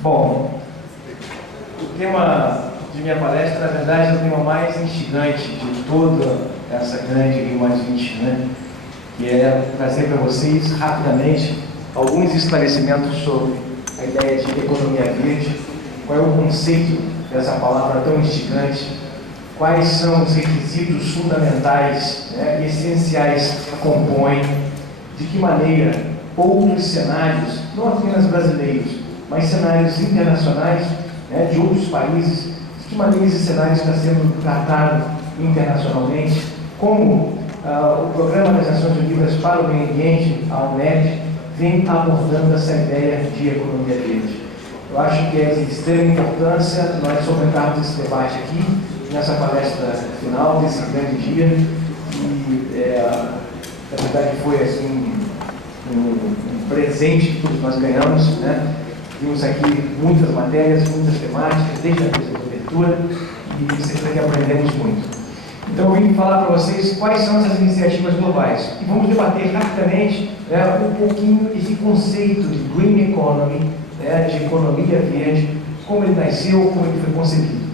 Bom, o tema de minha palestra, na verdade, é o tema mais instigante de toda essa grande Rio +20, né? Que é trazer para vocês, rapidamente, alguns esclarecimentos sobre a ideia de economia verde, qual é o conceito dessa palavra tão instigante, quais são os requisitos fundamentais, né, essenciais que a compõem, de que maneira outros cenários, não apenas brasileiros, mas cenários internacionais, né, de outros países, de que maneira esse cenário está sendo tratado internacionalmente, como o Programa das Nações Unidas para o Meio Ambiente, a UNEP, vem abordando essa ideia de economia verde. Eu acho que é de extrema importância nós fomentarmos esse debate aqui, nessa palestra final desse grande dia, e na verdade foi assim, um presente que todos nós ganhamos, né? Vimos aqui muitas matérias, muitas temáticas, desde a mesa de abertura, e sempre que aprendemos muito. Então eu vim falar para vocês quais são essas iniciativas globais. E vamos debater rapidamente, né, um pouquinho esse conceito de Green Economy, né, de economia verde, como ele nasceu, como ele foi concebido.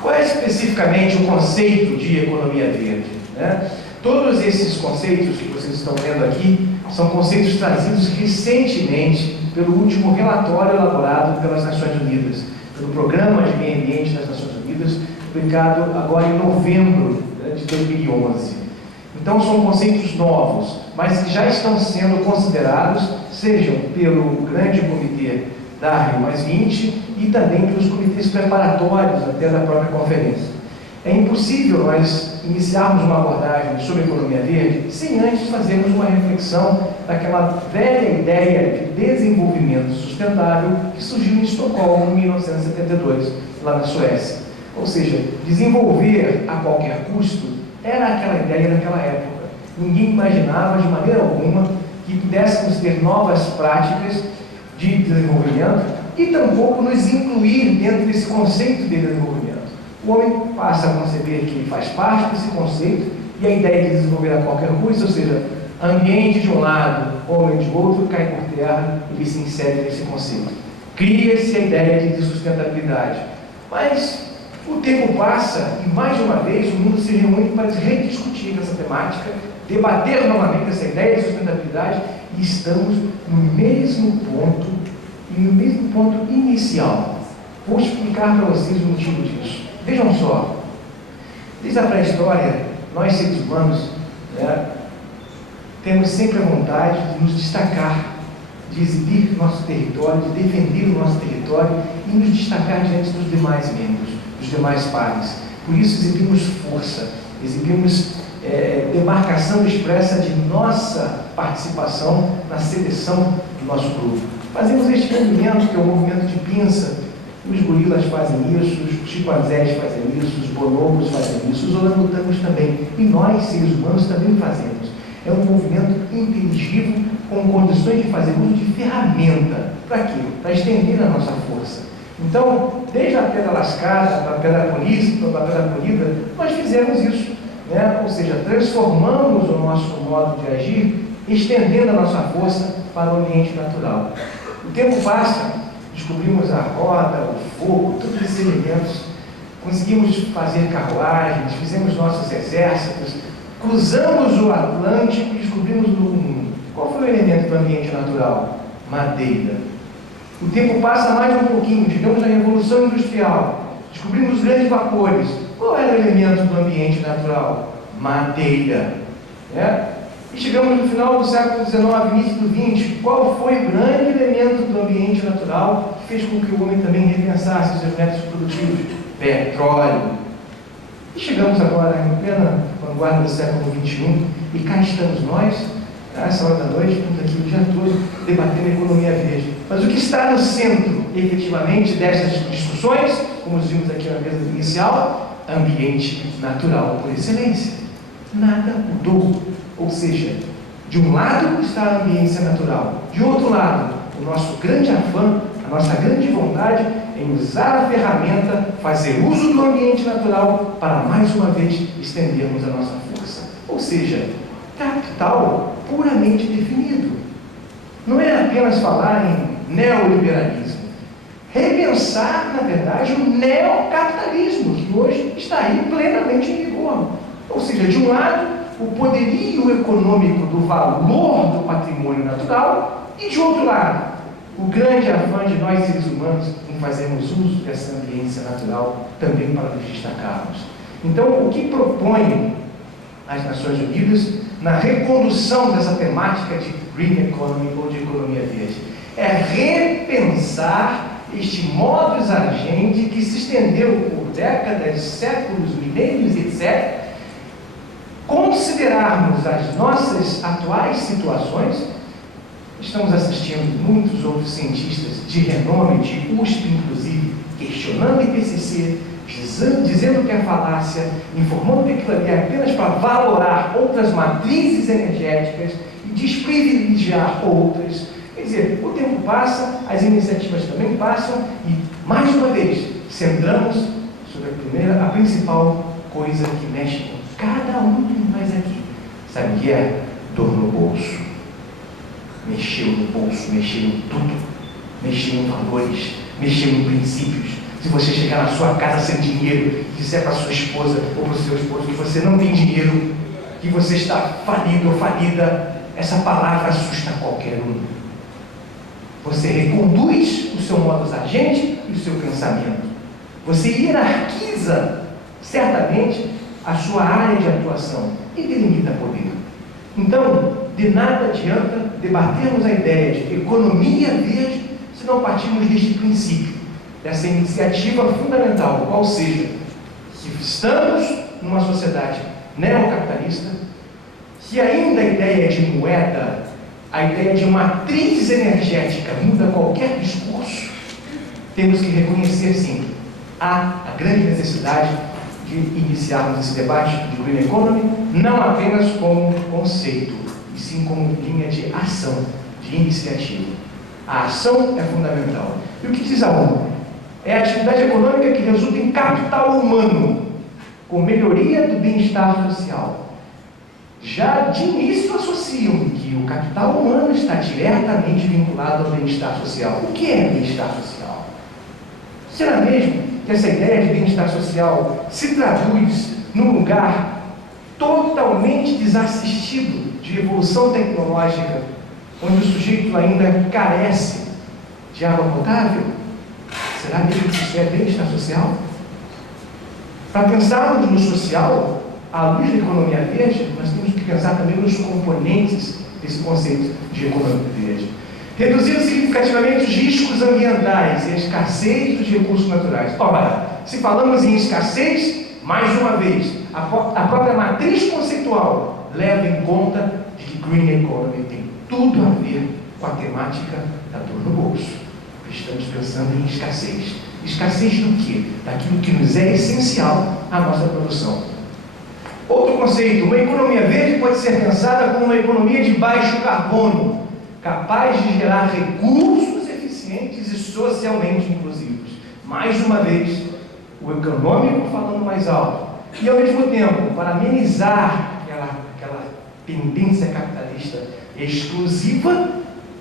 Qual é especificamente o conceito de economia verde, né? Todos esses conceitos que vocês estão vendo aqui são conceitos trazidos recentemente pelo último relatório elaborado pelas Nações Unidas, pelo Programa de Meio Ambiente das Nações Unidas, publicado agora em novembro de 2011. Então são conceitos novos, mas que já estão sendo considerados, sejam pelo grande comitê da Rio +20 e também pelos comitês preparatórios até da própria conferência. É impossível nós iniciarmos uma abordagem sobre economia verde sem antes fazermos uma reflexão daquela velha ideia de desenvolvimento sustentável que surgiu em Estocolmo em 1972, lá na Suécia. Ou seja, desenvolver a qualquer custo era aquela ideia naquela época. Ninguém imaginava de maneira alguma que pudéssemos ter novas práticas de desenvolvimento e tampouco nos incluir dentro desse conceito de desenvolvimento. O homem passa a conceber que ele faz parte desse conceito e a ideia de desenvolver a qualquer custo, ou seja, ambiente de um lado, homem de outro, cai por terra, ele se insere nesse conceito. Cria-se a ideia de sustentabilidade. Mas o tempo passa e, mais de uma vez, o mundo se reúne para rediscutir essa temática, debater novamente essa ideia de sustentabilidade e estamos no mesmo ponto e no mesmo ponto inicial. Vou explicar para vocês o motivo disso. Vejam só, desde a pré-história, nós seres humanos, né, temos sempre a vontade de nos destacar, de exibir nosso território, de defender o nosso território e nos destacar diante dos demais membros, dos demais pares. Por isso exibimos força, exibimos demarcação expressa de nossa participação na seleção do nosso grupo. Fazemos este movimento, que é um movimento de pinça. Os gorilas fazem isso, os chimpanzés fazem isso, os bonobos fazem isso, os orangotangos também. E nós, seres humanos, também fazemos. É um movimento inteligível, com condições de fazer uso de ferramenta. Para quê? Para estender a nossa força. Então, desde a pedra lascada, a pedra polida, a pedra polida, nós fizemos isso, né? Ou seja, transformamos o nosso modo de agir, estendendo a nossa força para o ambiente natural. O tempo passa, descobrimos a roda, o fogo, todos esses elementos, conseguimos fazer carruagens, fizemos nossos exércitos, cruzamos o Atlântico e descobrimos o Novo Mundo. Qual foi o elemento do ambiente natural? Madeira. O tempo passa mais um pouquinho, chegamos na Revolução Industrial, descobrimos os grandes vapores. Qual era o elemento do ambiente natural? Madeira. Né? E chegamos no final do século XIX, início do XX. Qual foi o grande elemento do ambiente natural que fez com que o homem também repensasse os seus métodos produtivos? Petróleo. E chegamos agora em plena vanguarda do século XXI e cá estamos nós, a essa hora da noite, estamos aqui o dia todo debatendo a economia verde. Mas o que está no centro, efetivamente, dessas discussões, como vimos aqui na mesa inicial, ambiente natural por excelência. Nada mudou. Ou seja, de um lado está a ambiência natural, de outro lado, o nosso grande afã, a nossa grande vontade em usar a ferramenta fazer uso do ambiente natural para, mais uma vez, estendermos a nossa força. Ou seja, capital puramente definido. Não é apenas falar em neoliberalismo. Repensar, na verdade, o neocapitalismo, que hoje está aí plenamente em vigor. Ou seja, de um lado, o poderio econômico do valor do patrimônio natural, e de outro lado, o grande afã de nós seres humanos em fazermos uso dessa ambiência natural também para nos destacarmos. Então, o que propõe as Nações Unidas na recondução dessa temática de Green Economy ou de economia verde? É repensar este modus agendi que se estendeu por décadas, séculos, milênios, etc., considerarmos as nossas atuais situações. Estamos assistindo muitos outros cientistas de renome, de USP inclusive, questionando o IPCC, dizendo que é falácia, informando que aquilo ali é apenas para valorar outras matrizes energéticas e desprivilegiar outras. Quer dizer, o tempo passa, as iniciativas também passam e, mais uma vez, centramos sobre a principal coisa que mexe com cada um de nós aqui. Sabe o que é? Dor no bolso. Mexeu no bolso, mexeu em tudo. Mexeu em valores, mexeu em princípios. Se você chegar na sua casa sem dinheiro e disser para sua esposa ou para o seu esposo que você não tem dinheiro, que você está falido ou falida, essa palavra assusta qualquer um. Você reconduz o seu modus agendi e o seu pensamento. Você hierarquiza, certamente, a sua área de atuação e delimita poder. Então, de nada adianta debatermos a ideia de economia verde se não partirmos deste princípio, dessa iniciativa fundamental, qual seja, que estamos numa sociedade neocapitalista, que ainda a ideia de moeda, a ideia de matriz energética muda qualquer discurso, temos que reconhecer, sim, há a grande necessidade de iniciarmos esse debate de Green Economy, não apenas como conceito, e sim como linha de ação, de iniciativa. A ação é fundamental. E o que diz a ONU? É a atividade econômica que resulta em capital humano, com melhoria do bem-estar social. Já de início associam que o capital humano está diretamente vinculado ao bem-estar social. O que é bem-estar social? Será mesmo que essa ideia de bem-estar social se traduz num lugar totalmente desassistido de evolução tecnológica, onde o sujeito ainda carece de água potável? Será mesmo que isso é bem-estar social? Para pensarmos no social, à luz da economia verde, nós temos que pensar também nos componentes desse conceito de economia verde. Reduzir significativamente os riscos ambientais e a escassez dos recursos naturais. Ora, se falamos em escassez, mais uma vez, a própria matriz conceitual leva em conta de que Green Economy tem tudo a ver com a temática da dor no bolso. Estamos pensando em escassez. Escassez do quê? Daquilo que nos é essencial à nossa produção. Outro conceito, uma economia verde pode ser pensada como uma economia de baixo carbono, capaz de gerar recursos eficientes e socialmente inclusivos. Mais uma vez, o econômico falando mais alto. E ao mesmo tempo, para amenizar aquela tendência capitalista exclusiva,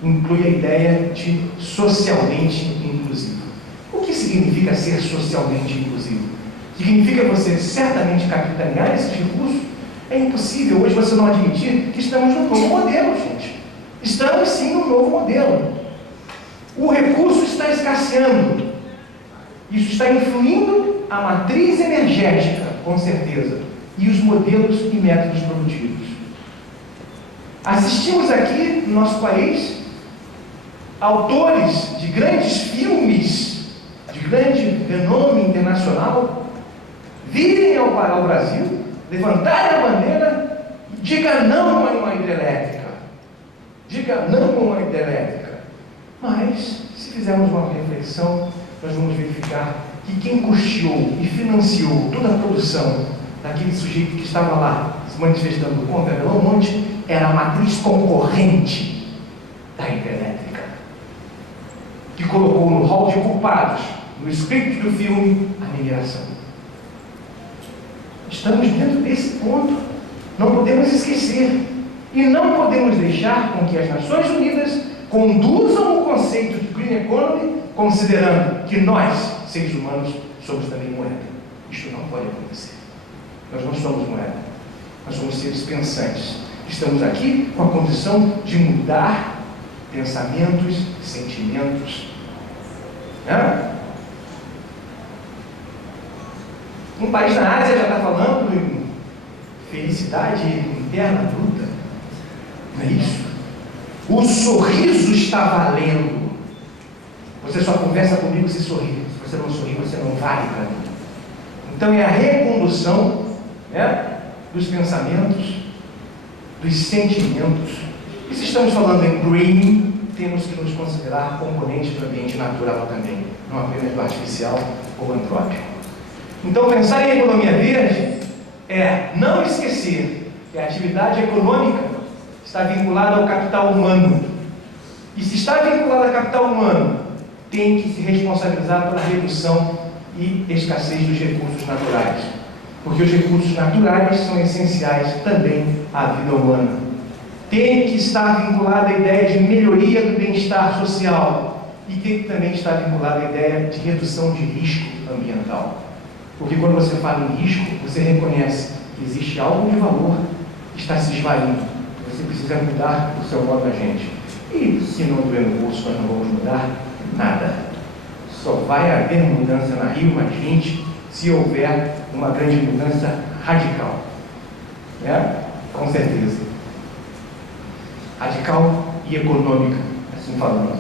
inclui a ideia de socialmente inclusivo. O que significa ser socialmente inclusivo? Significa você certamente capitanear esses recursos? É impossível hoje você não admitir que estamos num novo modelo, gente. Estamos sim num novo modelo. O recurso está escasseando. Isso está influindo a matriz energética, com certeza, e os modelos e métodos produtivos. Assistimos aqui no nosso país autores de grandes filmes, de grande renome internacional, virem ao Brasil, levantarem a bandeira e diga não a uma hidrelétrica. Diga não a uma hidrelétrica. Mas, se fizermos uma reflexão, nós vamos verificar que quem custeou e financiou toda a produção daquele sujeito que estava lá se manifestando contra Belo Monte era a matriz concorrente da hidrelétrica, que colocou no hall de culpados no script do filme, a migração. Estamos dentro desse ponto. Não podemos esquecer. E não podemos deixar com que as Nações Unidas conduzam o conceito de Green Economy, considerando que nós, seres humanos, somos também moeda. Isto não pode acontecer. Nós não somos moeda. Nós somos seres pensantes. Estamos aqui com a condição de mudar pensamentos, sentimentos. Um país na Ásia já está falando em felicidade interna bruta. Não é isso? O sorriso está valendo. Você só conversa comigo se sorrir. Se você não sorrir, você não vale para mim. Então é a recondução, dos pensamentos, dos sentimentos. E se estamos falando em green, temos que nos considerar componente do ambiente natural também, não apenas do artificial ou antrópico. Então, pensar em economia verde é não esquecer que a atividade econômica está vinculada ao capital humano. E se está vinculada ao capital humano, tem que se responsabilizar pela redução e escassez dos recursos naturais. Porque os recursos naturais são essenciais também à vida humana. Tem que estar vinculada à ideia de melhoria do bem-estar social e tem que também estar vinculada à ideia de redução de risco ambiental. Porque quando você fala em risco, você reconhece que existe algo de valor que está se esvaindo. Você precisa mudar o seu modo de agente. E se não doer no bolso, nós não vamos mudar nada. Só vai haver mudança na Rio +20 se houver uma grande mudança radical. Com certeza. Radical e econômica, assim falando.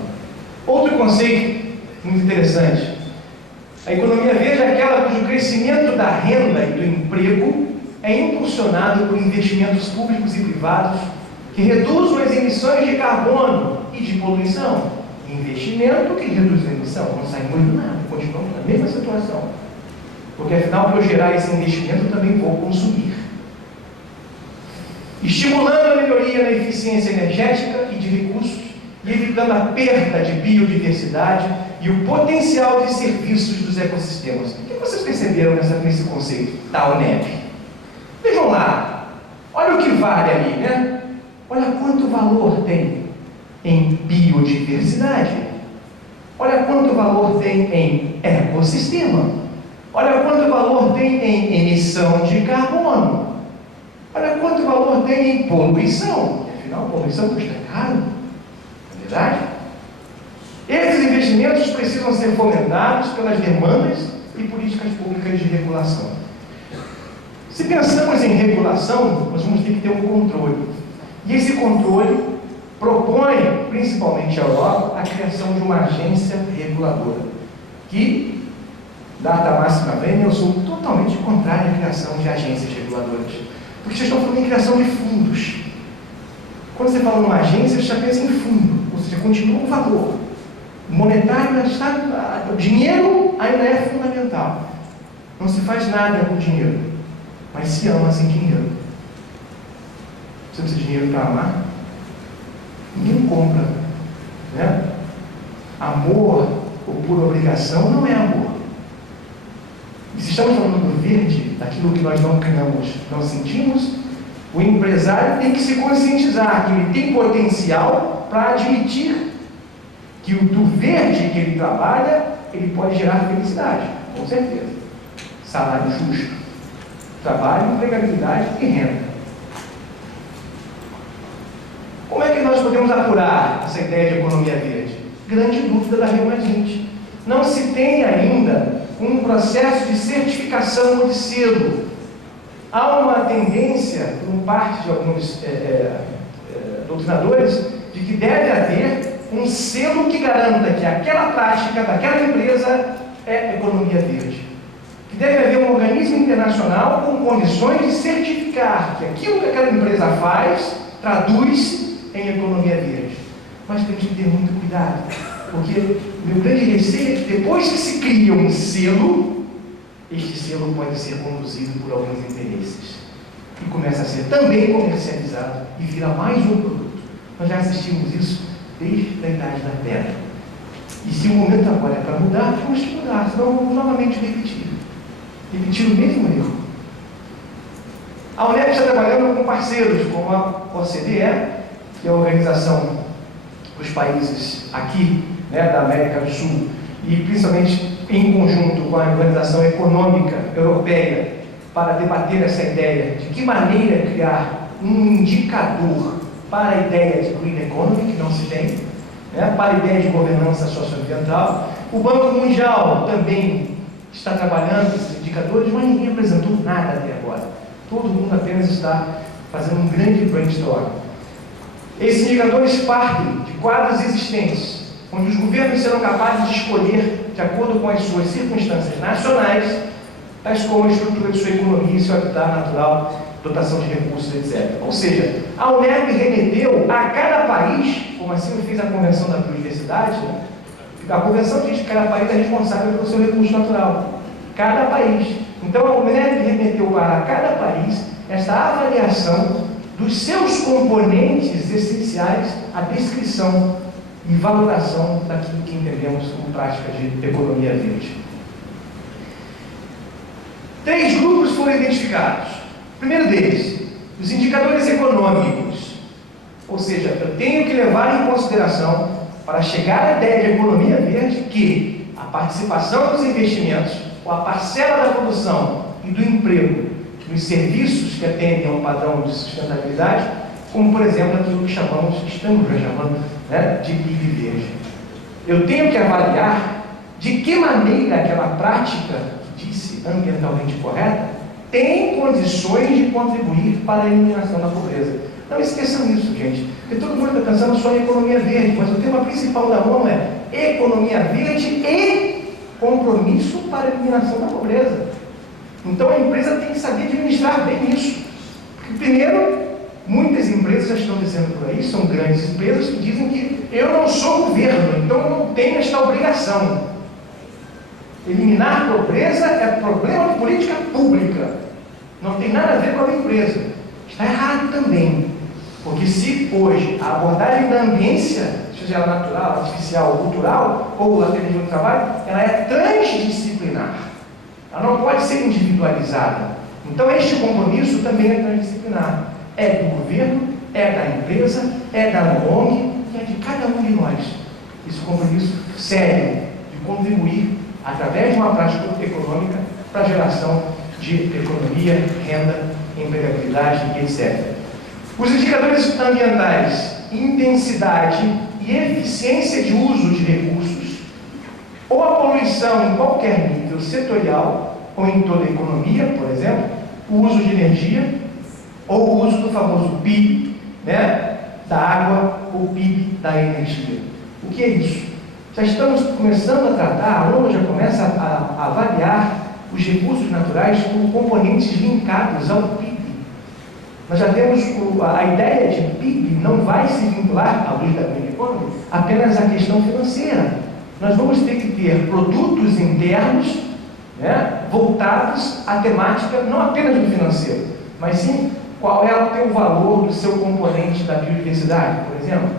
Outro conceito muito interessante. A economia verde é aquela cujo crescimento da renda e do emprego é impulsionado por investimentos públicos e privados que reduzam as emissões de carbono e de poluição. Investimento que reduz a emissão, não sai muito nada, continuamos na mesma situação. Porque afinal, para eu gerar esse investimento, eu também vou consumir. Estimulando a melhoria na eficiência energética e de recursos e evitando a perda de biodiversidade e o potencial de serviços dos ecossistemas. O que vocês perceberam nesse conceito da UNEP? Vejam lá, olha o que vale ali, Olha quanto valor tem em biodiversidade. Olha quanto valor tem em ecossistema. Olha quanto valor tem em emissão de carbono. Olha quanto valor tem em poluição. Afinal, poluição custa caro. Não é verdade? Esses investimentos precisam ser fomentados pelas demandas e políticas públicas de regulação. Se pensamos em regulação, nós vamos ter que ter um controle. E esse controle propõe, principalmente a Europa, a criação de uma agência reguladora. Que, data máxima vem, eu sou totalmente contrário à criação de agências reguladoras. Porque vocês estão falando em criação de fundos. Quando você fala numa agência, você já pensa em fundo, ou seja, continua o valor. O monetário ainda está. O dinheiro ainda é fundamental. Não se faz nada com dinheiro, mas se ama sem dinheiro. Você precisa de dinheiro para amar? Ninguém compra. Amor ou por obrigação não é amor. E se estamos falando do verde, daquilo que nós não criamos, não sentimos, o empresário tem que se conscientizar que ele tem potencial para admitir que o do verde que ele trabalha, ele pode gerar felicidade, com certeza. Salário justo, trabalho, empregabilidade e renda. Como é que nós podemos apurar essa ideia de economia verde? Grande dúvida da Rio +20. Não se tem ainda um processo de certificação ou de selo. Há uma tendência, por parte de alguns doutrinadores, de que deve haver um selo que garanta que aquela prática daquela empresa é economia verde. Que deve haver um organismo internacional com condições de certificar que aquilo que aquela empresa faz traduz em economia verde. Mas temos que ter muito cuidado, porque meu grande receio é que depois que se cria um selo, este selo pode ser conduzido por alguns interesses e começa a ser também comercializado e vira mais um produto. Nós já assistimos isso desde a Idade da Pedra. E se o momento agora é para mudar, temos que mudar, senão vamos novamente repetir o mesmo erro. A UNEP está trabalhando com parceiros como a OCDE, que é a Organização dos Países aqui, né, da América do Sul, e principalmente em conjunto com a Organização Econômica Europeia, para debater essa ideia de que maneira criar um indicador para a ideia de Green Economy, que não se tem, né, para a ideia de governança socioambiental. O Banco Mundial também está trabalhando esses indicadores, mas ninguém apresentou nada até agora. Todo mundo apenas está fazendo um grande brainstorm. Esses indicadores partem de quadros existentes, onde os governos serão capazes de escolher, de acordo com as suas circunstâncias nacionais, tais como a estrutura de sua economia, seu habitat natural, dotação de recursos, etc. Ou seja, a UNEP remeteu a cada país, como assim fez a Convenção da Biodiversidade, né? A Convenção diz que cada país é responsável pelo seu recurso natural. Cada país. Então, a UNEP remeteu para cada país esta avaliação dos seus componentes essenciais, a descrição e valoração daquilo que entendemos como prática de economia verde. 3 grupos foram identificados. O primeiro deles, os indicadores econômicos. Ou seja, eu tenho que levar em consideração, para chegar à ideia de economia verde, que a participação dos investimentos, ou a parcela da produção e do emprego nos serviços que atendem a um padrão de sustentabilidade, como, por exemplo, aquilo que estamos já chamando, né, de PIB verde. Eu tenho que avaliar de que maneira aquela prática, que disse ambientalmente correta, tem condições de contribuir para a eliminação da pobreza. Não esqueçam isso, gente, porque todo mundo está pensando só em economia verde, mas o tema principal da ONU é economia verde e compromisso para a eliminação da pobreza. Então a empresa tem que saber administrar bem isso. Porque, primeiro, muitas empresas já estão dizendo por aí, são grandes empresas que dizem que eu não sou governo, então eu não tenho esta obrigação. Eliminar a pobreza é problema de política pública. Não tem nada a ver com a empresa. Está errado também. Porque se hoje a abordagem da ambiência, seja ela natural, artificial ou cultural, ou até mesmo do trabalho, ela é transdisciplinar. Ela não pode ser individualizada. Então este compromisso também é transdisciplinar. É do governo, é da empresa, é da ONG e é de cada um de nós. Esse compromisso sério de contribuir através de uma prática econômica para a geração de economia, renda, empregabilidade e etc. Os indicadores ambientais, intensidade e eficiência de uso de recursos, ou a poluição em qualquer nível setorial, ou em toda a economia, por exemplo, o uso de energia, ou o uso do famoso PIB, né, da água, ou PIB da energia. O que é isso? Já estamos começando a tratar, a ONU já começa a avaliar os recursos naturais como componentes linkados ao PIB. Nós já temos a ideia de PIB não vai se vincular, à luz da Green Economy, apenas à questão financeira. Nós vamos ter que ter produtos internos, né, voltados à temática não apenas do financeiro, mas sim qual é o teu valor do seu componente da biodiversidade, por exemplo.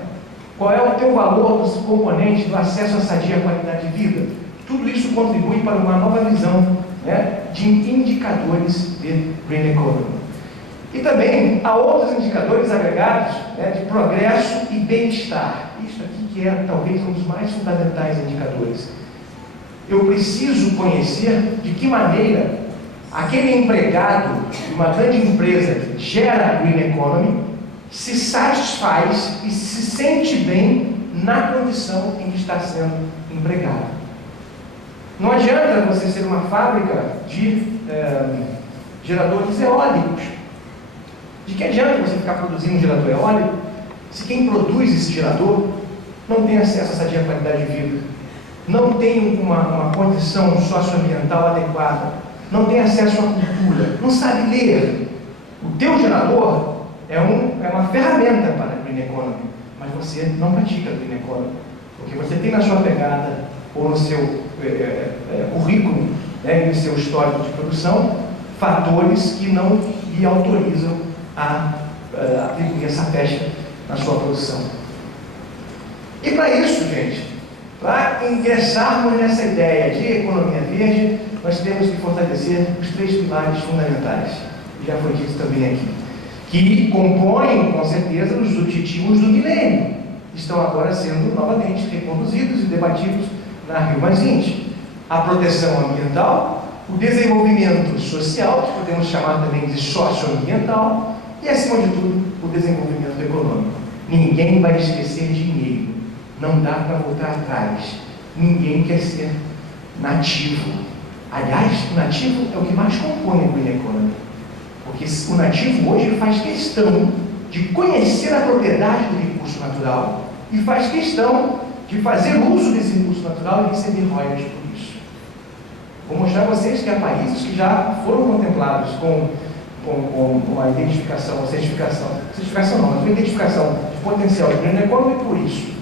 Qual é o teu valor do componente do acesso à sadia qualidade de vida? Tudo isso contribui para uma nova visão, né, de indicadores de Green Economy. E também há outros indicadores agregados, né, de progresso e bem-estar. Isso aqui que é talvez um dos mais fundamentais indicadores. Eu preciso conhecer de que maneira aquele empregado de uma grande empresa que gera Green Economy se satisfaz e se sente bem na condição em que está sendo empregado. Não adianta você ser uma fábrica de geradores eólicos. De que adianta você ficar produzindo um gerador eólico se quem produz esse gerador não tem acesso a sadia qualidade de vida, não tem uma condição socioambiental adequada, não tem acesso à cultura, não sabe ler? O teu gerador é uma ferramenta para a Green Economy, mas você não pratica a Green Economy, porque você tem na sua pegada ou no seu currículo, né, no seu histórico de produção, fatores que não lhe autorizam a atribuir essa pecha na sua produção. E para isso, gente, Para ingressarmos nessa ideia de economia verde, nós temos que fortalecer os 3 pilares fundamentais, que já foi dito também aqui, que compõem, com certeza, os objetivos do milênio, que estão agora sendo novamente reconduzidos e debatidos na Rio+20. A proteção ambiental, o desenvolvimento social, que podemos chamar também de socioambiental, e, acima de tudo, o desenvolvimento econômico. Ninguém vai esquecer dinheiro. Não dá para voltar atrás. Ninguém quer ser nativo. Aliás, o nativo é o que mais compõe o green economy. Porque o nativo hoje faz questão de conhecer a propriedade do recurso natural e faz questão de fazer uso desse recurso natural e receber royalties por isso. Vou mostrar a vocês que há países que já foram contemplados com a identificação, a certificação não, mas a identificação de potencial de green economy por isso.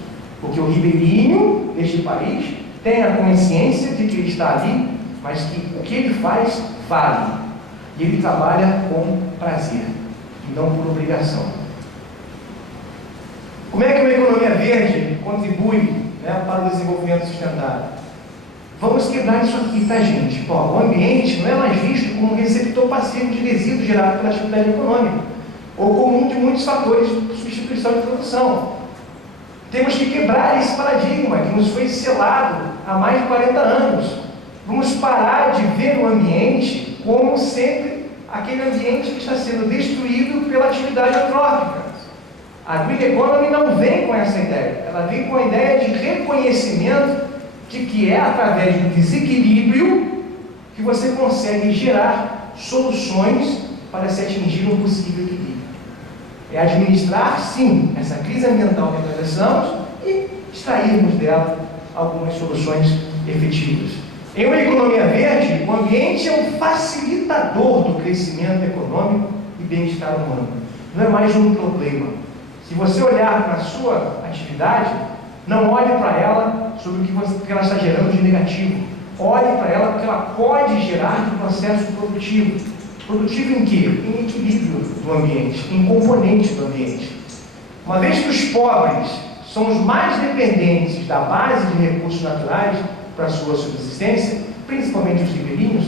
Porque o ribeirinho deste país tem a consciência de que ele está ali, mas que o que ele faz vale. E ele trabalha com prazer, e não por obrigação. Como é que uma economia verde contribui, né, para o desenvolvimento sustentável? Vamos quebrar isso aqui, tá, gente? Pô, o ambiente não é mais visto como um receptor passivo de resíduos gerados pela atividade econômica, ou como um de muitos fatores de substituição de produção. Temos que quebrar esse paradigma que nos foi selado há mais de 40 anos. Vamos parar de ver o ambiente como sempre aquele ambiente que está sendo destruído pela atividade antrópica. A Green Economy não vem com essa ideia. Ela vem com a ideia de reconhecimento de que é através do desequilíbrio que você consegue gerar soluções para se atingir um possível equilíbrio. É administrar, sim, essa crise ambiental que atravessamos e extrairmos dela algumas soluções efetivas. Em uma economia verde, o ambiente é um facilitador do crescimento econômico e bem-estar humano. Não é mais um problema. Se você olhar para a sua atividade, não olhe para ela sobre o que ela está gerando de negativo. Olhe para ela porque ela pode gerar de processo produtivo. Produtivo em quê? Em equilíbrio do ambiente, em componentes do ambiente. Uma vez que os pobres são os mais dependentes da base de recursos naturais para a sua subsistência, principalmente os ribeirinhos,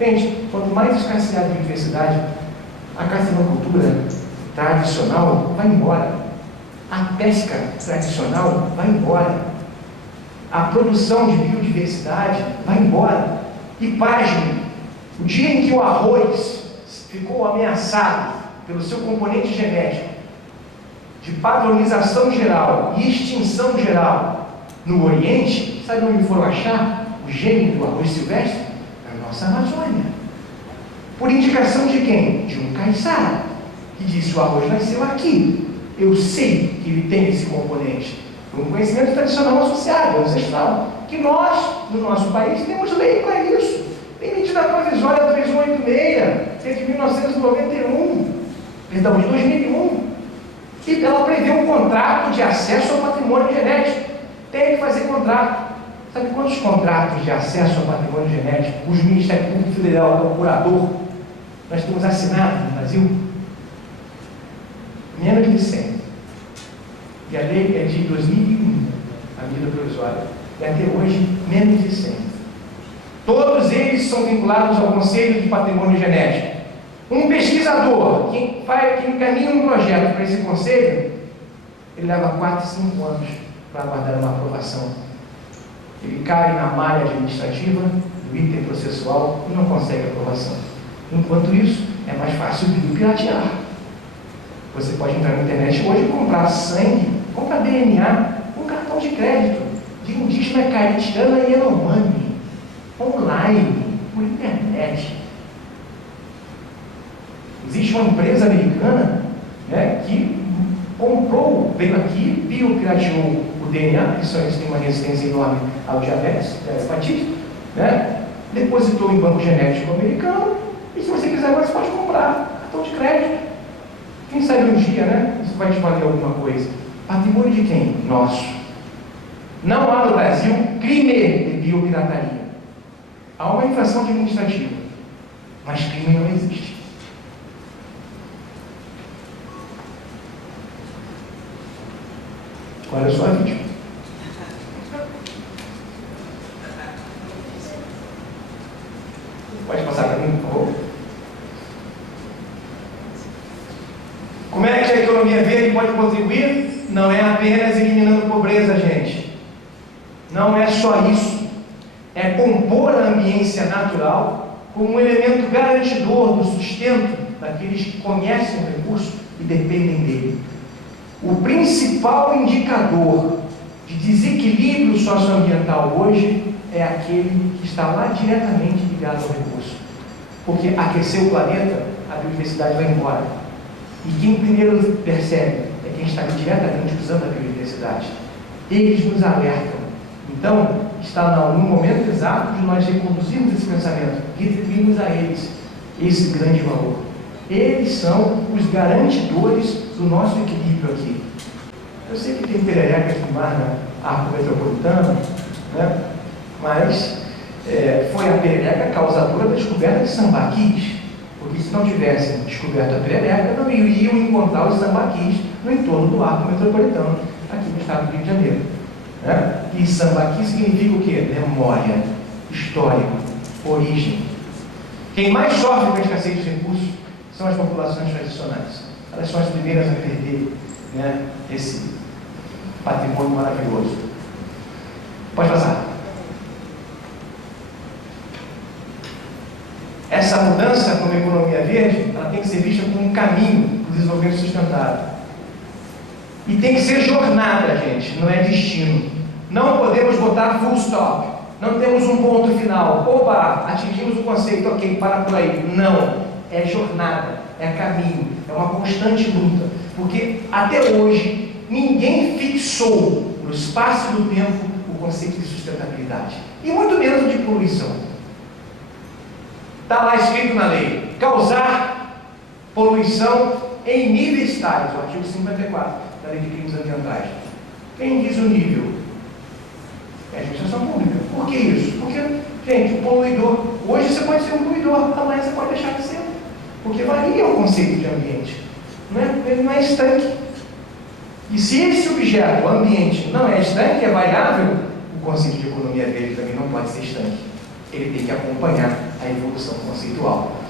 gente, quanto mais escassear a biodiversidade, a carcinocultura tradicional vai embora, a pesca tradicional vai embora, a produção de biodiversidade vai embora. E pasme, o dia em que o arroz ficou ameaçado pelo seu componente genético de padronização geral e extinção geral no Oriente, sabe onde foram achar o gene do arroz silvestre? Na nossa Amazônia. Por indicação de quem? De um caiçara, que disse: o arroz nasceu aqui, eu sei que ele tem esse componente. Foi um conhecimento tradicional associado, ancestral, que nós, no nosso país, temos lei para isso. Tem medida provisória 3186, que é de 1991, perdão, de 2001, e ela prevê um contrato de acesso ao patrimônio genético. Tem que fazer contrato. Sabe quantos contratos de acesso ao patrimônio genético os Ministério Público Federal, que é o curador, nós temos assinado no Brasil? Menos de 100. E a lei é de 2001, a medida provisória. E até hoje, menos de 100. Todos eles são vinculados ao Conselho de Patrimônio Genético. Um pesquisador que encaminha um projeto para esse conselho, ele leva 4, 5 anos para aguardar uma aprovação. Ele cai na malha administrativa, do item processual, e não consegue aprovação. Enquanto isso, é mais fácil de piratear. Você pode entrar na internet hoje e comprar sangue, comprar DNA, um cartão de crédito de indígena caritiana e Yanomami, online, por internet. Existe uma empresa americana, né, que comprou, veio aqui, biopirateou o DNA, que só eles têm uma resistência enorme ao diabetes, à hepatite, né, depositou em banco genético americano, e se você quiser agora você pode comprar cartão de crédito. Quem sabe um dia, né, isso vai te valer alguma coisa. Patrimônio de quem? Nosso. Não há no Brasil crime de biopirataria. Há uma infração administrativa, mas crime não existe. Qual é a sua vítima? para mim, por favor. Como é que a economia verde pode contribuir? Não é apenas eliminando pobreza, gente. Não é só isso. É compor a ambiência natural como um elemento garantidor do sustento daqueles que conhecem o recurso e dependem dele. O principal indicador de desequilíbrio socioambiental hoje é aquele que está lá diretamente ligado ao recurso. Porque aquecer o planeta, a biodiversidade vai embora. E quem primeiro percebe é quem está diretamente usando a biodiversidade. Eles nos alertam. Então, está no momento exato de nós reconduzirmos esse pensamento, retribuirmos a eles esse grande valor. Eles são os garantidores do nosso equilíbrio aqui. Eu sei que tem pererecas no mar na arco metropolitana, né? Mas foi a perereca causadora da descoberta de sambaquis. Porque se não tivessem descoberto a perereca, não iriam encontrar os sambaquis no entorno do arco metropolitano, aqui no estado do Rio de Janeiro. Né? E sambaqui significa o quê? Memória, histórico, origem. Quem mais sofre com a escassez de recursos são as populações tradicionais. Elas são as primeiras a perder, né, esse patrimônio maravilhoso. Pode passar. Essa mudança como economia verde, ela tem que ser vista como um caminho para o desenvolvimento sustentável. E tem que ser jornada, gente, não é destino. Não podemos botar full stop. Não temos um ponto final. Opa, atingimos o conceito, ok, para por aí. Não. É jornada, é caminho, é uma constante luta. Porque até hoje, ninguém fixou no espaço do tempo o conceito de sustentabilidade. E muito menos de poluição. Está lá escrito na lei: causar poluição em níveis tais, o artigo 54 da Lei de Crimes Ambientais. Quem diz o nível? É a administração pública. Por que isso? Porque, gente, o poluidor, hoje você pode ser um poluidor, amanhã você pode deixar de ser. Porque varia o conceito de ambiente. Ele não é estanque. E se esse objeto, o ambiente, não é estanque, é variável, o conceito de economia verde também não pode ser estanque. Ele tem que acompanhar a evolução conceitual.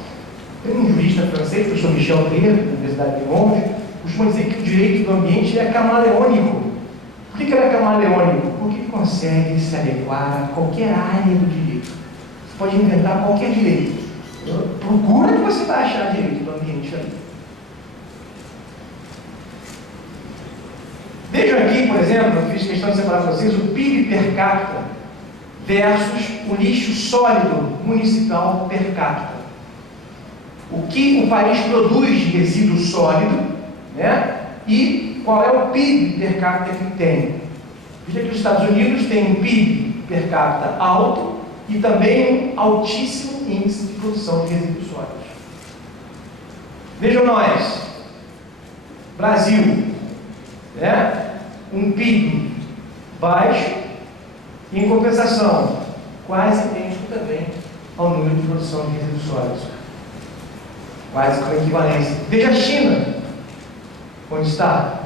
Tem um jurista francês, o professor Michel Trier, da Universidade de Londres, costuma dizer que o direito do ambiente é camaleônico. Por que ele é camaleônico? Porque ele consegue se adequar a qualquer área do direito. Você pode inventar qualquer direito. Procura que você vai achar direito do ambiente ali. Vejam aqui, por exemplo, eu fiz questão de separar para vocês o PIB per capita versus o lixo sólido municipal per capita. O que o país produz de resíduo sólido, né? E qual é o PIB per capita que tem. Veja que os Estados Unidos têm um PIB per capita alto e também um altíssimo índice de produção de resíduos sólidos. Vejam nós, Brasil, né? Um PIB baixo e, em compensação, quase idêntico também ao número de produção de resíduos sólidos. Quase com equivalência. Veja a China, onde está.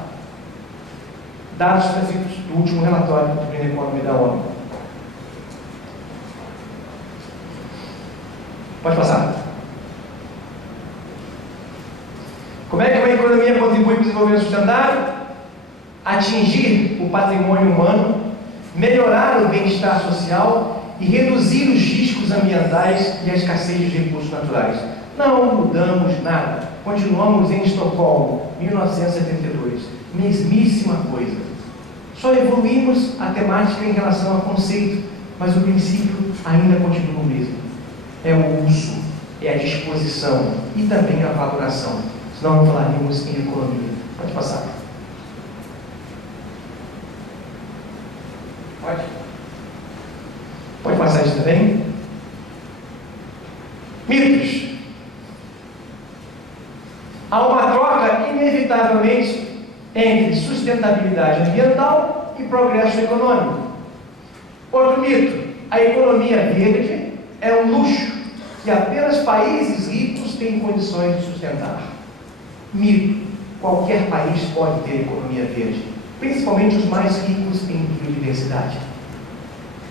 Dados trazidos do último relatório do Green Economy da ONU. Pode passar. Como é que uma economia contribui para o desenvolvimento sustentável? Atingir o patrimônio humano, melhorar o bem-estar social e reduzir os riscos ambientais e a escassez de recursos naturais. Não mudamos nada. Continuamos em Estocolmo, 1972. Mesmíssima coisa. Só evoluímos a temática em relação ao conceito, mas o princípio ainda continua o mesmo. É o uso, é a disposição e também a valoração. Senão não falaríamos em economia. Pode passar. Pode? Pode passar isso também? Mitos. Há uma troca, inevitavelmente, entre sustentabilidade ambiental e progresso econômico. Outro mito: a economia verde é um luxo que apenas países ricos têm condições de sustentar. Mito: qualquer país pode ter economia verde, principalmente os mais ricos em biodiversidade,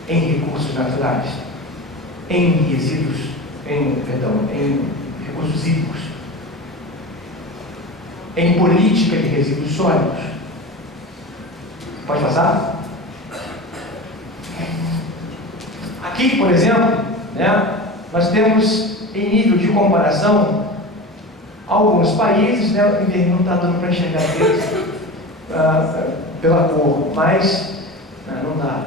em recursos naturais, em resíduos em recursos hídricos, em política de resíduos sólidos. Pode passar? Aqui, por exemplo, né, nós temos, em nível de comparação, alguns países, né, o inverno não está dando para enxergar eles pela cor, mas não dá.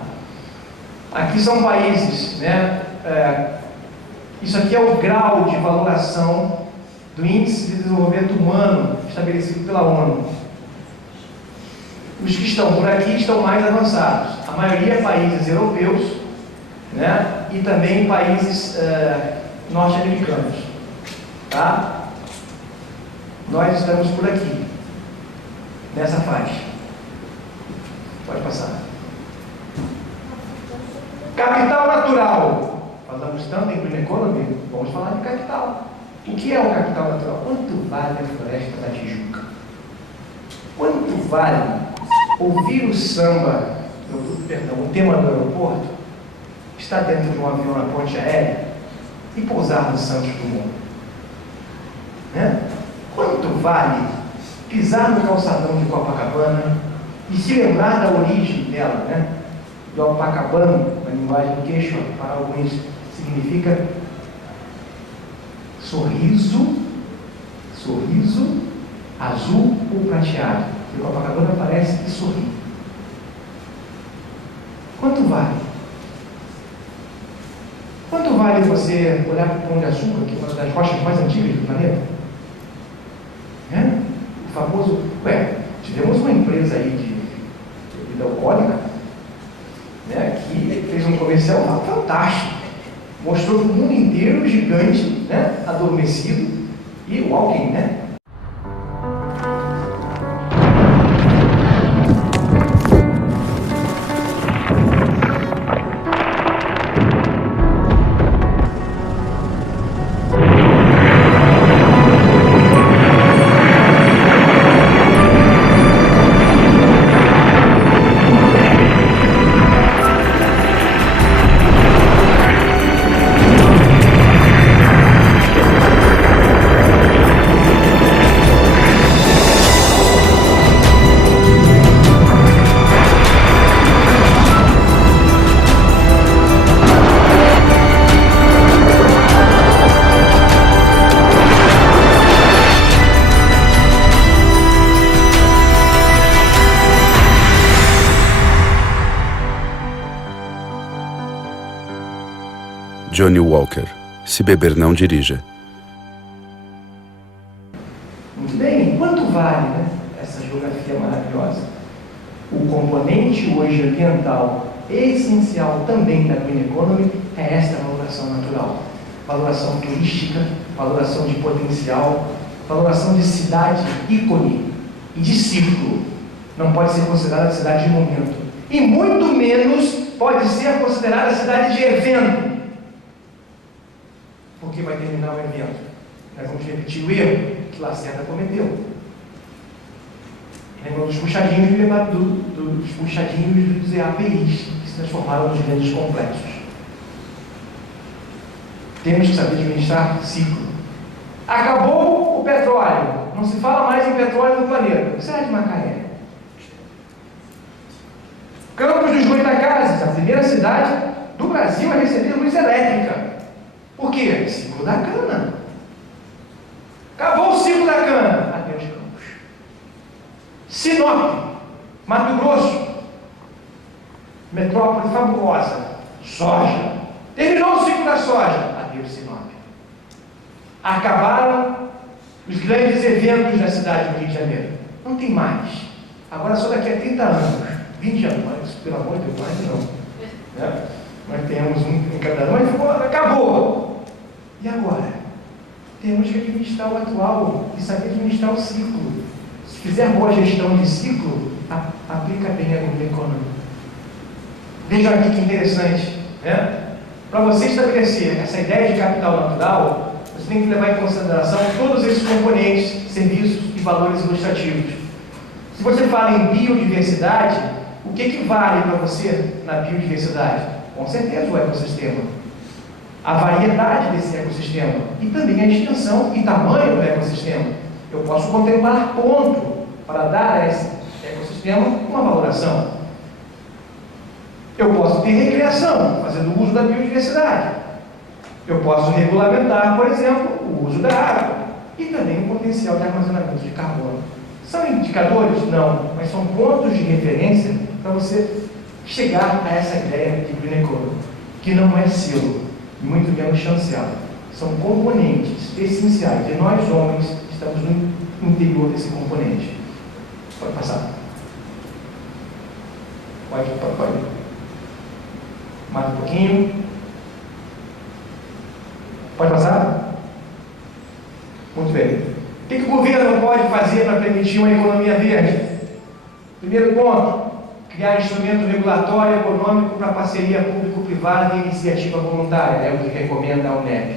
Aqui são países, né, isso aqui é o grau de valoração do Índice de Desenvolvimento Humano estabelecido pela ONU. Os que estão por aqui estão mais avançados. A maioria é países europeus, né, e também países norte-americanos. Tá? Nós estamos por aqui, nessa faixa. Pode passar. Capital natural. Falamos tanto em Green Economy, vamos falar de capital. O que é o capital natural? Quanto vale a Floresta da Tijuca? Quanto vale ouvir o samba, o tema do aeroporto, estar dentro de um avião na ponte aérea e pousar no Santos Dumont? Né? Quanto vale pisar no calçadão de Copacabana e se lembrar da origem dela, né? Do Copacabana, na linguagem do queixo, para alguns significa sorriso azul ou prateado. E o Copacabana parece que sorri. Quanto vale? Quanto vale você olhar para o Pão de Açúcar, que é uma das rochas mais antigas do planeta? O famoso... tivemos uma empresa aí de bebida alcoólica, né, que fez um comercial fantástico. Mostrou para o mundo inteiro, gigante, né, adormecido, e o walking, né? Johnny Walker. Se beber, não dirija. Muito bem. Quanto vale, né, essa geografia maravilhosa? O componente hoje ambiental essencial também da Green Economy é esta valoração natural. Valoração turística, valoração de potencial, valoração de cidade ícone e de ciclo. Não pode ser considerada cidade de momento. E muito menos pode ser considerada cidade de evento. Porque vai terminar o evento. Nós vamos repetir o erro que Lacerda cometeu. Lembram dos puxadinhos dos puxadinhos dos EAPIs, que se transformaram nos grandes complexos. Temos que saber administrar ciclo. Acabou o petróleo. Não se fala mais em petróleo no planeta. Serra de Macaé. Campos dos Goitacazes, a primeira cidade do Brasil a receber luz elétrica. Por quê? Ciclo da cana. Acabou o ciclo da cana. Adeus, Campos. Sinop, Mato Grosso, metrópole fabulosa. Soja. Terminou o ciclo da soja. Adeus, Sinop. Acabaram os grandes eventos da cidade do Rio de Janeiro. Não tem mais. Agora só daqui a 30 anos. 20 anos, mas pelo amor de Deus, mais não. Né? Nós temos um em cada ano, mas acabou. E agora? Temos que administrar o atual e saber administrar o ciclo. Se fizer boa gestão de ciclo, aplica bem a Green Economy. Vejam aqui que interessante. Né? Para você estabelecer essa ideia de capital natural, você tem que levar em consideração todos esses componentes, serviços e valores ilustrativos. Se você fala em biodiversidade, o que vale para você na biodiversidade? Com certeza o ecossistema. a variedade desse ecossistema e também a extensão e tamanho do ecossistema. Eu posso contemplar ponto para dar a esse ecossistema uma valoração. Eu posso ter recreação, fazendo uso da biodiversidade. Eu posso regulamentar, por exemplo, o uso da água e também o potencial de armazenamento de carbono. São indicadores? Não, mas são pontos de referência para você chegar a essa ideia de Green Economy, que não é selo, e muito menos chanceado. São componentes essenciais, e nós, homens, estamos no interior desse componente. Pode passar. Pode. Mais um pouquinho. Pode passar? Muito bem. O que o governo pode fazer para permitir uma economia verde? Primeiro ponto, criar instrumento regulatório econômico para parceria público-privada e iniciativa voluntária, é o que recomenda a UNEP.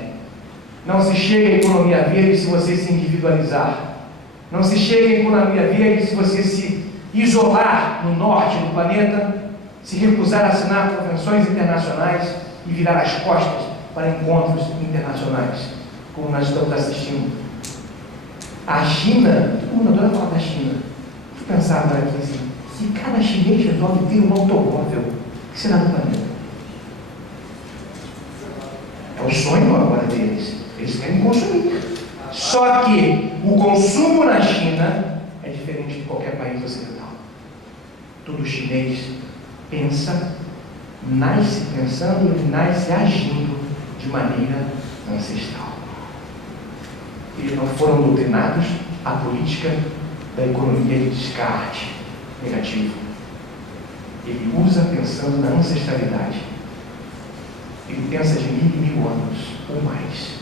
Não se chega à economia verde se você se individualizar. Não se chega à economia verde se você se isolar no norte do planeta, se recusar a assinar convenções internacionais e virar as costas para encontros internacionais, como nós estamos assistindo. A China, todo mundo adora falar da China. Deixa eu pensar agora aqui assim, se cada chinês resolve ter um automóvel, o que será do planeta? É o sonho agora deles. Eles querem consumir. Só que o consumo na China é diferente de qualquer país ocidental. Todo chinês pensa, nasce pensando e nasce agindo de maneira ancestral. Eles não foram doutrinados à política da economia de descarte negativo. Ele usa pensando na ancestralidade. Ele pensa de 1000 anos ou mais.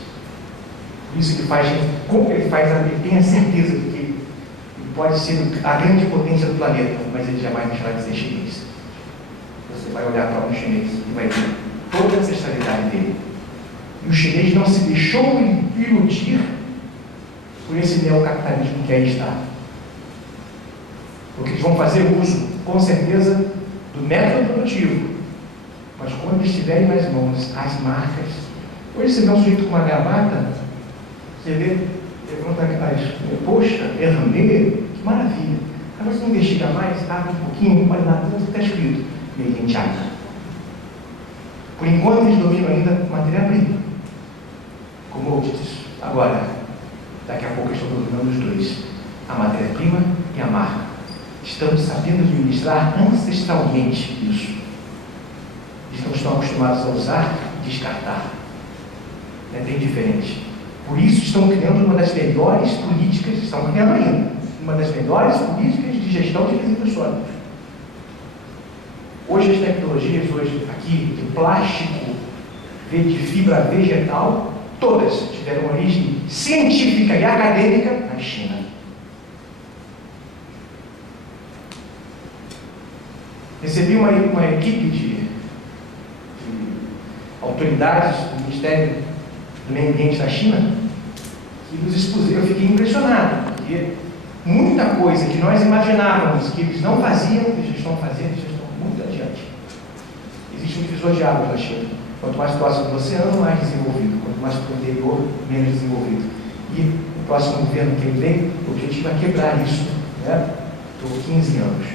Por isso que ele tem a certeza de que ele pode ser a grande potência do planeta, mas ele jamais deixará de ser chinês. Você vai olhar para um chinês e vai ver toda a ancestralidade dele. E o chinês não se deixou iludir por esse neocapitalismo que aí está. Porque eles vão fazer uso, com certeza, do método produtivo. Mas quando eles tiverem nas mãos as marcas, hoje você vê um sujeito com uma gravata, você vê, levanta aquelas, poxa, Hermès, que maravilha. Aí você investiga mais, abre um pouquinho, olha lá, está escrito, Made in China. Por enquanto eles dominam ainda matéria-prima, commodities. Agora, daqui a pouco eles estão dominando os dois, a matéria-prima e a marca. Estamos sabendo administrar ancestralmente isso. Eles não estão acostumados a usar e descartar. É bem diferente. Por isso estão criando uma das melhores políticas, estão criando ainda, uma das melhores políticas de gestão de resíduos sólidos. Hoje as tecnologias, aqui, de plástico, de fibra vegetal, todas tiveram origem científica e acadêmica na China. Recebi uma equipe de autoridades do Ministério do Meio Ambiente da China que nos expuseram. Eu fiquei impressionado, porque muita coisa que nós imaginávamos que eles não faziam, eles já estão fazendo, eles já estão muito adiante. Existe um divisor de águas na China. Quanto mais próximo do oceano, mais desenvolvido. Quanto mais para o interior, menos desenvolvido. E o próximo governo que ele vem, o objetivo é quebrar isso, né, por 15 anos.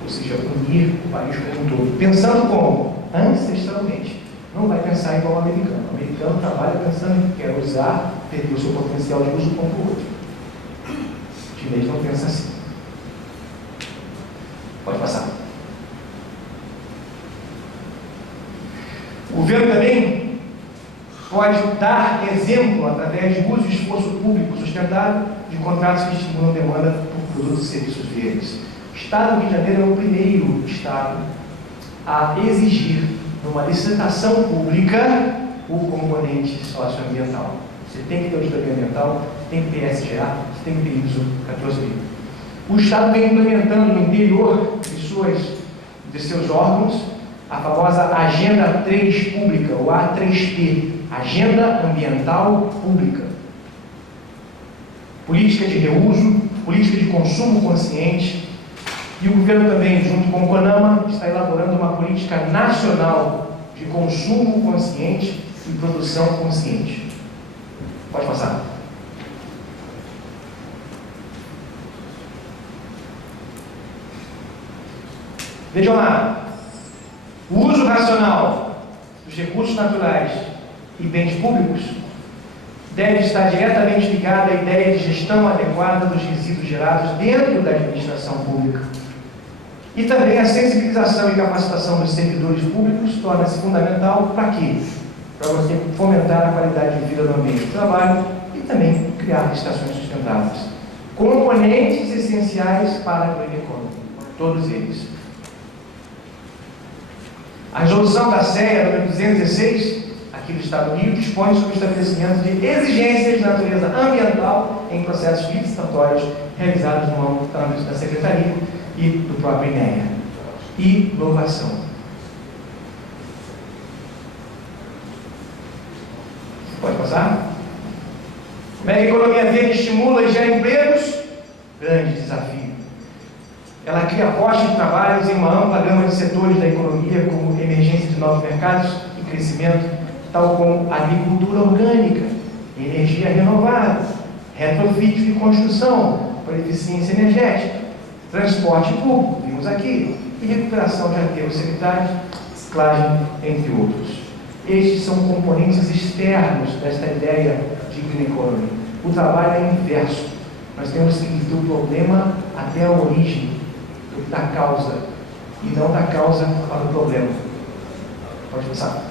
Ou seja, unir o país como um todo. Pensando como? Ancestralmente. Não vai pensar igual o americano. O americano trabalha pensando que quer usar, perder o seu potencial de uso contra o outro. O chinês não pensa assim. Pode passar. O governo também pode dar exemplo, através de uso e esforço público sustentável, de contratos que estimulam a demanda por produtos e serviços verdes. O Estado do Rio de Janeiro é o primeiro Estado a exigir, numa licitação pública, o componente socioambiental. Você tem que ter auditoria ambiental, tem que ter SGA, você tem que ter ISO 14000. O Estado vem implementando no interior de seus órgãos a famosa Agenda 3 Pública, ou A3P, Agenda Ambiental Pública. Política de reuso, política de consumo consciente. E o governo também, junto com o CONAMA, está elaborando uma política nacional de consumo consciente e produção consciente. Pode passar. Vejam lá, o uso racional dos recursos naturais e bens públicos deve estar diretamente ligado à ideia de gestão adequada dos resíduos gerados dentro da administração pública. E também a sensibilização e capacitação dos servidores públicos torna-se fundamental para quê? Para você fomentar a qualidade de vida no ambiente de trabalho e também criar estações sustentáveis. Componentes essenciais para a green economy, todos eles. A resolução da CEA, número 216, aqui do Estado do Rio, dispõe sobre o estabelecimento de exigências de natureza ambiental em processos licitatórios realizados no âmbito da Secretaria e do próprio INEA. Inovação. Pode passar? Como é que a economia verde estimula e gera empregos? Grande desafio. Ela cria postos de trabalho em uma ampla gama de setores da economia, como emergência de novos mercados e crescimento, tal como agricultura orgânica, energia renovável, retrofit de construção para eficiência energética, transporte público, vimos aqui, e recuperação de aterros sanitários, reciclagem, entre outros. Estes são componentes externos desta ideia de green economy. O trabalho é inverso. Nós temos que ir do problema até a origem da causa, e não da causa para o problema. Pode passar.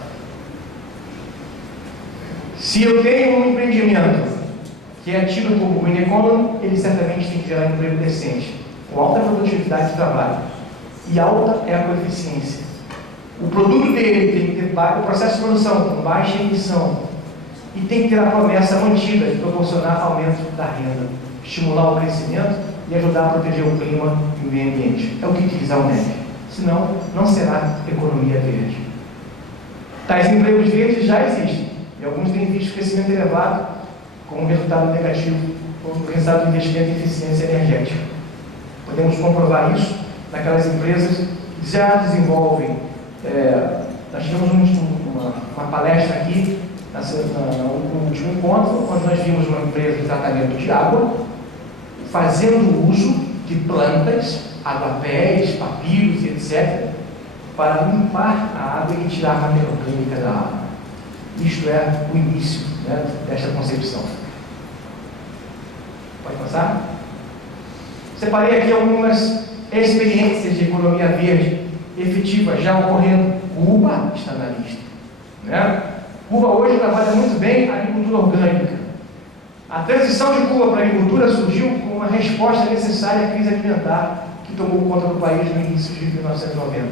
Se eu tenho um empreendimento que é tido como green economy, ele certamente tem que gerar um emprego decente, com alta produtividade de trabalho, e alta é a coeficiência. O produto dele tem que ter o processo de produção com baixa emissão, e tem que ter a promessa mantida de proporcionar aumento da renda, estimular o crescimento e ajudar a proteger o clima e o meio ambiente. É o que diz a UNEP. Senão, não será economia verde. Tais empregos verdes já existem, e alguns têm visto crescimento elevado como resultado negativo, como resultado do investimento em eficiência energética. Podemos comprovar isso naquelas empresas que já desenvolvem. Nós tivemos uma palestra aqui, no último encontro, onde nós vimos uma empresa de tratamento de água, fazendo uso de plantas, aguapés, papiros, etc., para limpar a água e tirar a matéria orgânica da água. Isto é o início, né, desta concepção. Pode passar? Separei aqui algumas experiências de economia verde efetiva já ocorrendo. Cuba está na lista, né? Cuba hoje trabalha muito bem a agricultura orgânica. A transição de Cuba para a agricultura surgiu como uma resposta necessária à crise alimentar que tomou conta do país no início de 1990.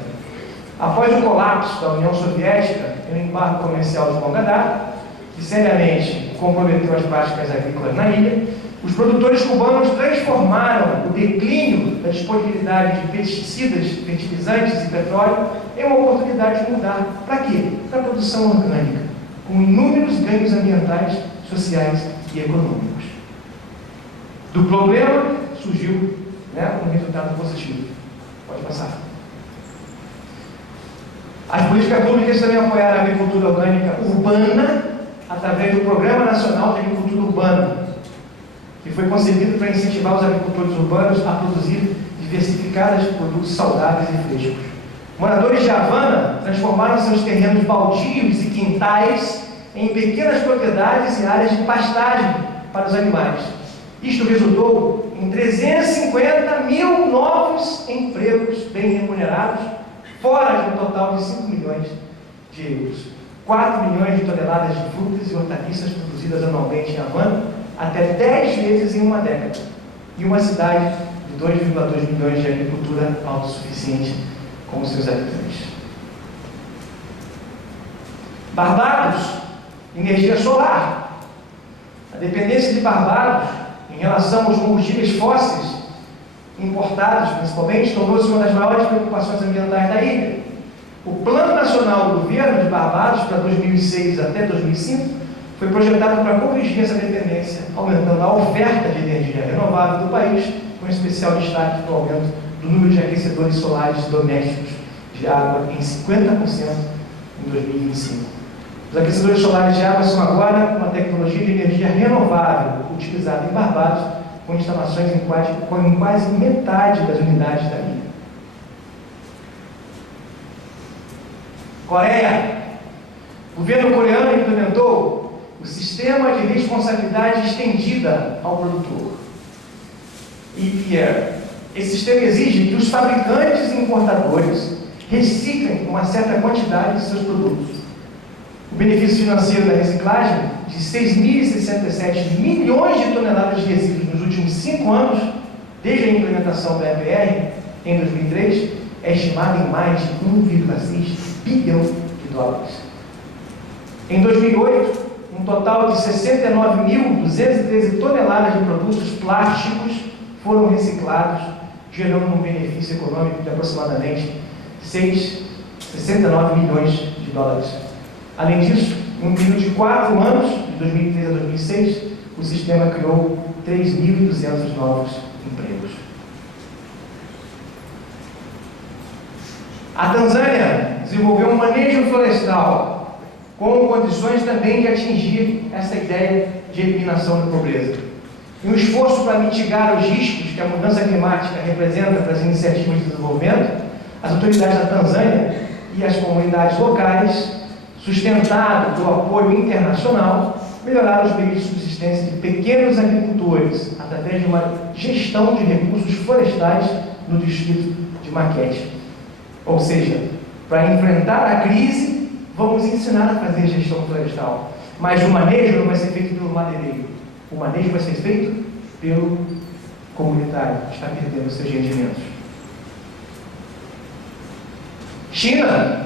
Após o colapso da União Soviética e o embargo comercial de longa data, que seriamente comprometeu as práticas agrícolas na ilha, os produtores cubanos transformaram o declínio da disponibilidade de pesticidas, fertilizantes e petróleo em uma oportunidade de mudar. Para quê? Para a produção orgânica, com inúmeros ganhos ambientais, sociais e econômicos. Do problema surgiu, né, um resultado positivo. Pode passar. As políticas públicas também apoiaram a agricultura orgânica urbana através do Programa Nacional de Agricultura Urbana, que foi concebido para incentivar os agricultores urbanos a produzir diversificados produtos saudáveis e frescos. Moradores de Havana transformaram seus terrenos baldios e quintais em pequenas propriedades e áreas de pastagem para os animais. Isto resultou em 350 mil novos empregos bem remunerados, fora de um total de 5 milhões de euros. 4 milhões de toneladas de frutas e hortaliças produzidas anualmente em Havana, até 10 vezes em uma década. E uma cidade de 2,2 milhões de agricultura autossuficiente com os seus habitantes. Barbados, energia solar. A dependência de Barbados em relação aos combustíveis fósseis importados, principalmente, tornou-se uma das maiores preocupações ambientais da ilha. O Plano Nacional do Governo de Barbados para 2006 até 2005 foi projetado para corrigir essa dependência, aumentando a oferta de energia renovável do país, com especial destaque para o aumento do número de aquecedores solares domésticos de água em 50% em 2025. Os aquecedores solares de água são agora uma tecnologia de energia renovável, utilizada em Barbados, com instalações em quase metade das unidades da ilha. Coreia. O governo coreano implementou o sistema de responsabilidade estendida ao produtor. Esse sistema exige que os fabricantes e importadores reciclem uma certa quantidade de seus produtos. O benefício financeiro da reciclagem, de 6.067 milhões de toneladas de resíduos nos últimos 5 anos, desde a implementação da EPR em 2003, é estimado em mais de 1,6 bilhão de dólares. Em 2008, um total de 69.213 toneladas de produtos plásticos foram reciclados, gerando um benefício econômico de aproximadamente 69 milhões de dólares. Além disso, em um período de 4 anos, de 2003 a 2006, o sistema criou 3.200 novos empregos. A Tanzânia desenvolveu um manejo florestal com condições também de atingir essa ideia de eliminação da pobreza. Em um esforço para mitigar os riscos que a mudança climática representa para as iniciativas de desenvolvimento, as autoridades da Tanzânia e as comunidades locais, sustentado pelo apoio internacional, melhoraram os meios de subsistência de pequenos agricultores através de uma gestão de recursos florestais no distrito de Makete. Ou seja, para enfrentar a crise, vamos ensinar a fazer gestão florestal. Mas o manejo não vai ser feito pelo madeireiro. O manejo vai ser feito pelo comunitário, que está perdendo seus rendimentos. China,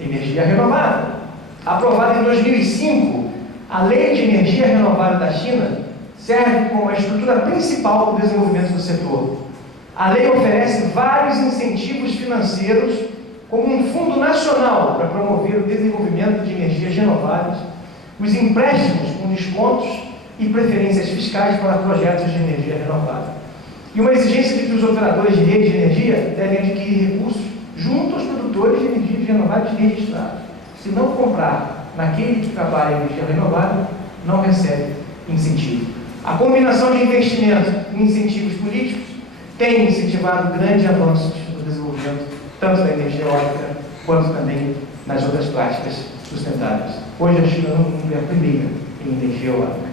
energia renovável. Aprovada em 2005, a Lei de Energia Renovável da China serve como a estrutura principal do desenvolvimento do setor. A lei oferece vários incentivos financeiros, como um fundo nacional para promover o desenvolvimento de energias renováveis, os empréstimos com descontos e preferências fiscais para projetos de energia renovável. E uma exigência de que os operadores de rede de energia devem adquirir recursos junto aos produtores de energias renováveis registrados. Se não comprar naquele que trabalha em energia renovável, não recebe incentivo. A combinação de investimento e incentivos políticos tem incentivado grandes avanços no desenvolvimento, tanto da energia eólica, quanto também nas outras práticas sustentáveis. Hoje a China no mundo é a primeira em energia eólica.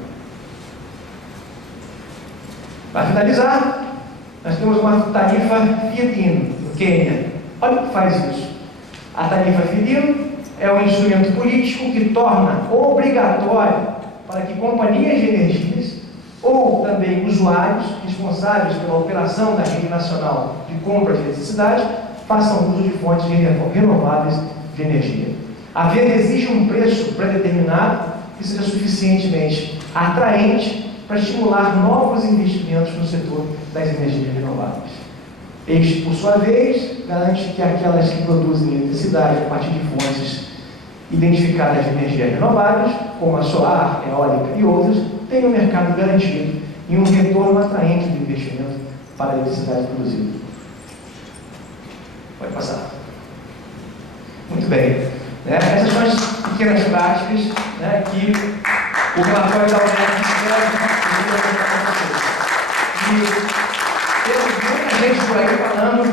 Para finalizar, nós temos uma tarifa feed-in no Quênia. Olha o que faz isso. A tarifa feed-in é um instrumento político que torna obrigatório para que companhias de energias ou também usuários responsáveis pela operação da rede nacional de compra de eletricidade façam uso de fontes renováveis de energia. A venda exige um preço pré-determinado que seja suficientemente atraente para estimular novos investimentos no setor das energias renováveis. Este, por sua vez, garante que aquelas que produzem eletricidade a partir de fontes identificadas de energias renováveis, como a solar, eólica e outras, tenham um mercado garantido e um retorno atraente do investimento para a eletricidade produzida. Pode passar. Muito bem. Essas são as pequenas práticas que o relatório da UNEP espera. E temos muita gente por aí falando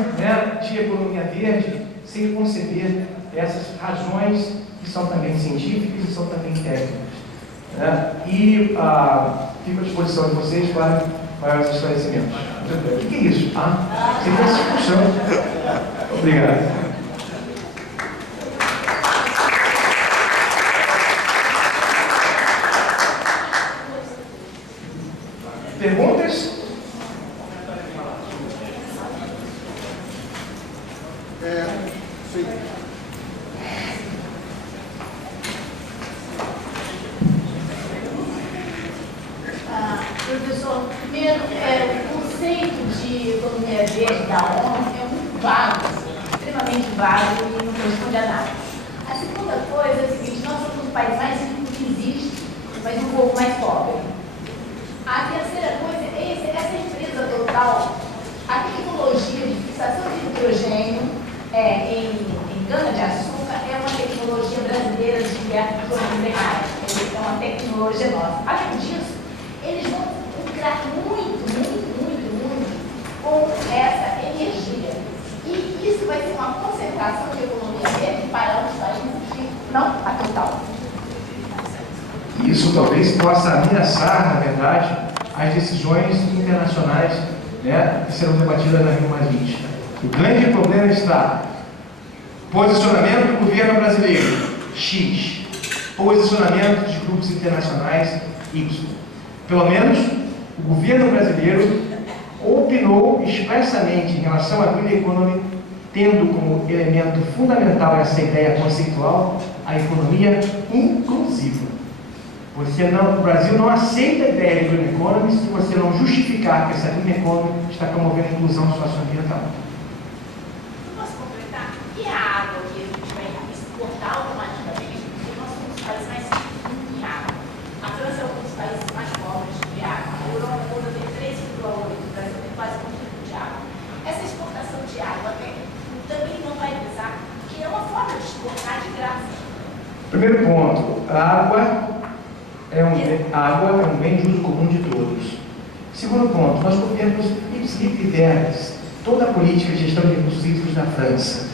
de economia verde sem conceber essas razões que são também científicas e são também técnicas. E fico à disposição de vocês para maiores esclarecimentos. O que é isso? Você está se puxando. Obrigado. Perguntas? Sim. Professor, primeiro, o conceito de economia verde da ONU é muito vago, extremamente vago e não corresponde a nada. A segunda coisa é o seguinte: nós somos o país mais rico que existe, mas um pouco mais pobre. A terceira coisa é essa empresa total, a tecnologia de fixação de hidrogênio em cana-de-açúcar é uma tecnologia brasileira de talvez possa ameaçar, na verdade, as decisões internacionais, né, que serão debatidas na Rio+20. O grande problema está posicionamento do governo brasileiro, X, posicionamento dos grupos internacionais, Y. Pelo menos, o governo brasileiro opinou expressamente em relação à green economy, tendo como elemento fundamental essa ideia conceitual a economia inclusiva. O Brasil não aceita a ideia de green economy se você não justificar que essa green economy está promovendo a inclusão socioambiental. Posso completar? E a água que a gente vai exportar automaticamente? Porque nós somos os países mais ricos em água. A França é um dos países mais pobres de água. A Europa toda tem 3,8, o Brasil tem quase 1 litro de água. Essa exportação de água também não vai pesar, que é uma forma de exportar de graça. Primeiro ponto, a água é um bem de uso comum de todos. Segundo ponto, nós copiamos ipsis toda a política de gestão de recursos hídricos da França.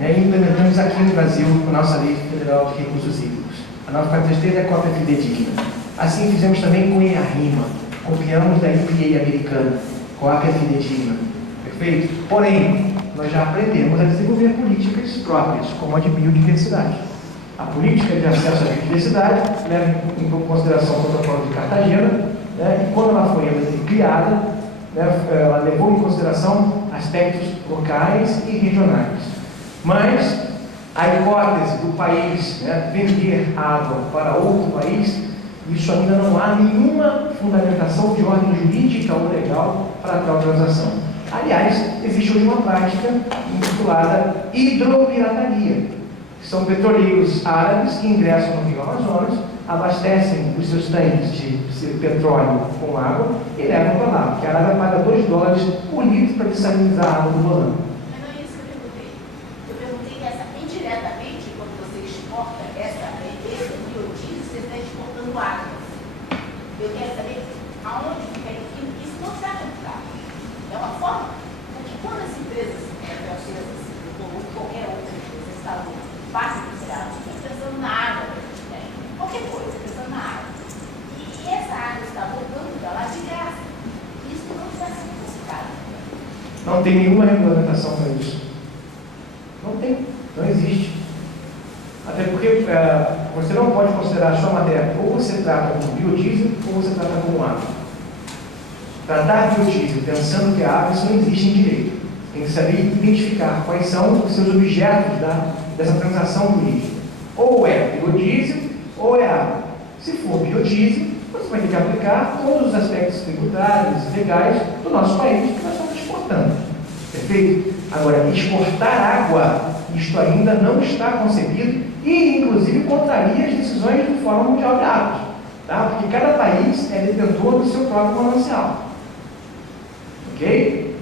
E implementamos aqui no Brasil a nossa Lei Federal de Recursos Hídricos. A nossa característica é a cópia fidedigna. Assim fizemos também com IARIMA. Copiamos da EPA americana, cópia fidedigna. Perfeito? Porém, nós já aprendemos a desenvolver políticas próprias, como a de biodiversidade. A política de acesso à biodiversidade leva em consideração o protocolo de Cartagena, né, e quando ela foi criada, né, ela levou em consideração aspectos locais e regionais. Mas a hipótese do país, né, vender água para outro país, isso ainda não há nenhuma fundamentação de ordem jurídica ou legal para tal transação. Aliás, existe hoje uma prática intitulada hidropirataria. São petroleiros árabes que ingressam no Rio Amazonas, abastecem os seus tanques de petróleo com água e levam para lá, porque a Arábia paga $2 por litro para dessalinizar a água do volante. Mas não é isso que eu perguntei. Eu perguntei essa indiretamente, quando você exporta esse biodiesel, você está exportando água. Eu quero saber aonde fica isso. Isso não serve para é uma forma, porque quando as empresas francesas, ou qualquer outra empresa, Estados Unidos, passa por cidade, está pensando na água, né? Qualquer coisa, pensando na água. E essa água está voltando para lá de graça. Isso não está sendo considerado. Não tem nenhuma regulamentação para isso. Não tem, não existe. Até porque você não pode considerar a sua matéria, ou você trata como biodiesel, ou você trata como água. Tratar biodiesel pensando que é água, isso não existe em direito. Tem que saber identificar quais são os seus objetos dessa transação jurídica. Ou é biodiesel, ou é água. Se for biodiesel, você vai ter que aplicar todos os aspectos tributários e legais do nosso país que nós estamos exportando. Perfeito? Agora, exportar água, isto ainda não está concebido e, inclusive, contraria as decisões do Fórum Mundial de Águas. Tá? Porque cada país é detentor do seu próprio manancial. Ok?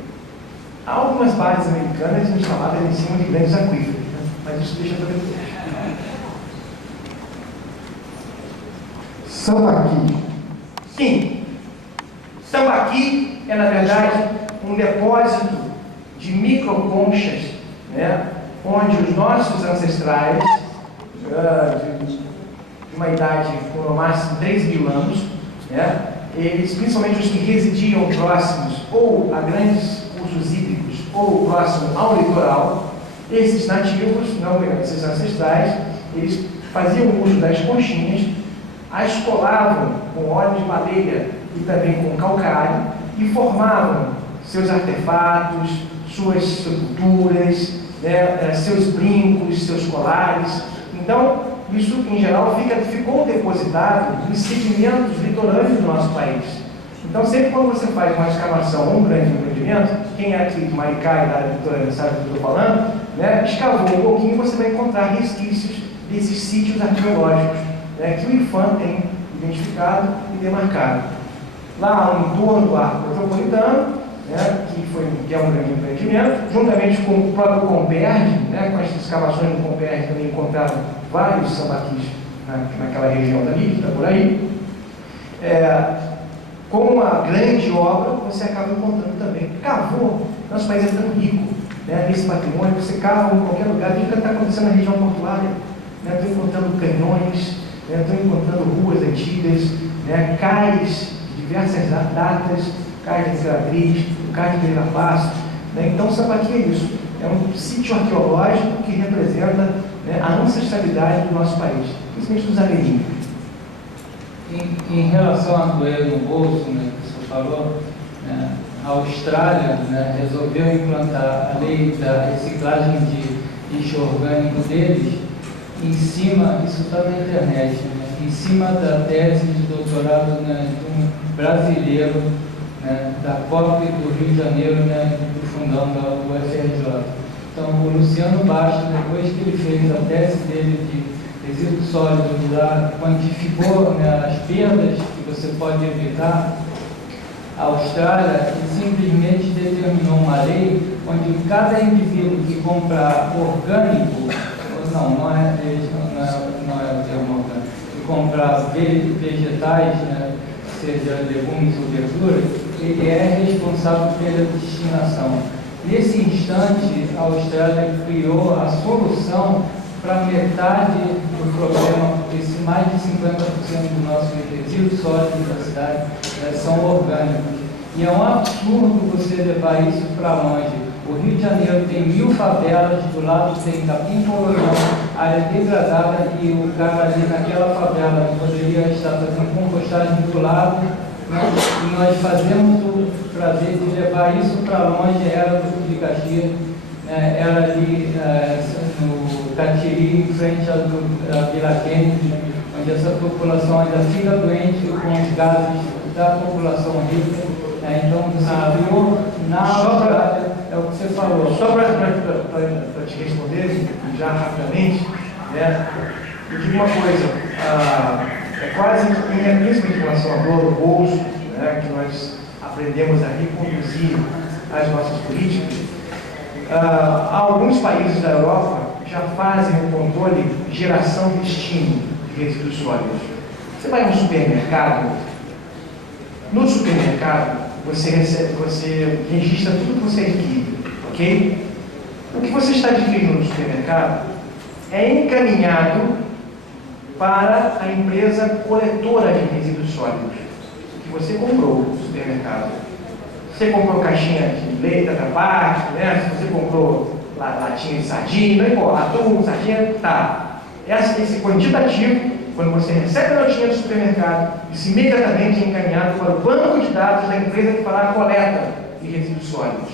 Há algumas bases americanas instaladas em cima de grandes aquíferos, né? Mas isso deixa para depois. Sambaqui. Sim. Sambaqui é, na verdade, um depósito de microconchas, né? Onde os nossos ancestrais, de uma idade com no máximo 3.000 anos, né? Eles, principalmente os que residiam próximos ou a grandes cursos hídricos ou próximo ao litoral, esses nativos, não esses ancestrais, eles faziam uso das conchinhas, as colavam com óleo de madeira e também com calcário e formavam seus artefatos, suas esculturas, né, seus brincos, seus colares. Então, isso em geral ficou depositado nos sedimentos litorâneos do nosso país. Então, sempre quando você faz uma escavação ou um grande empreendimento, quem é aqui de Maricá e da área litorânea sabe do que eu estou falando, né, escavou um pouquinho, você vai encontrar resquícios desses sítios arqueológicos, né, que o IPHAN tem identificado e demarcado. Lá no entorno do Arco Metropolitano, né, que é um grande empreendimento, juntamente com o próprio Comperj, né, com as escavações do Comperj também encontraram vários sambaquis naquela região dali, que está por aí. Com uma grande obra, você acaba encontrando também. Cavou, nosso país é tão rico, né, nesse patrimônio, você cava em qualquer lugar, veja o que está acontecendo na região portuária, né, estou encontrando canhões, né? Estão encontrando ruas antigas, né? Cais de diversas datas, cais de Imperatriz, o cais de Pereira Passos, né? Então, Sambaqui é isso, é um sítio arqueológico que representa, né, a ancestralidade do nosso país, principalmente dos amerindios. Em relação a coelho no bolso, né, que você falou, né, a Austrália, né, resolveu implantar a lei da reciclagem de lixo orgânico deles em cima, isso está na internet, né, em cima da tese de doutorado, né, de um brasileiro, né, da POP do Rio de Janeiro, né, do fundão da UFRJ. Então, o Luciano Bastos, depois que ele fez a tese dele de resíduos sólidos, lá quantificou, né, as perdas que você pode evitar, a Austrália simplesmente determinou uma lei onde cada indivíduo que comprar orgânico, não é o termo orgânico, que comprar vegetais, né, seja legumes ou verduras, ele é responsável pela destinação. Nesse instante, a Austrália criou a solução para metade do problema, porque se mais de 50% dos nossos resíduos sólidos da cidade, né, são orgânicos. E é um absurdo você levar isso para longe. O Rio de Janeiro tem 1000 favelas, do lado tem Capim Polonão, área degradada, e o cara ali naquela favela poderia estar fazendo compostagem do lado, né? E nós fazemos o prazer de levar isso para longe. Era do Sul de Caxias, né? Era ali no Catiri, em frente à Vila Kennedy, onde essa população ainda fica doente com os gases da população rica. Então, você criou na Austrália, é o que você falou. Só para te responder, já rapidamente, né, eu digo uma coisa, é quase principalmente em relação ao bolso, né, que nós aprendemos a reconduzir as nossas políticas. Alguns países da Europa já fazem o controle de geração e destino de resíduos sólidos. Você vai no supermercado, você registra tudo que você adquire, ok? O que você está adquirindo no supermercado é encaminhado para a empresa coletora de resíduos sólidos que você comprou no supermercado. Você comprou caixinha de leite da parte, né? Se você comprou latinha de sardinha, não importa, atum, sardinha, tá. Esse quantitativo, quando você recebe a notinha do supermercado, isso imediatamente é encaminhado para o banco de dados da empresa que fará a coleta de resíduos sólidos.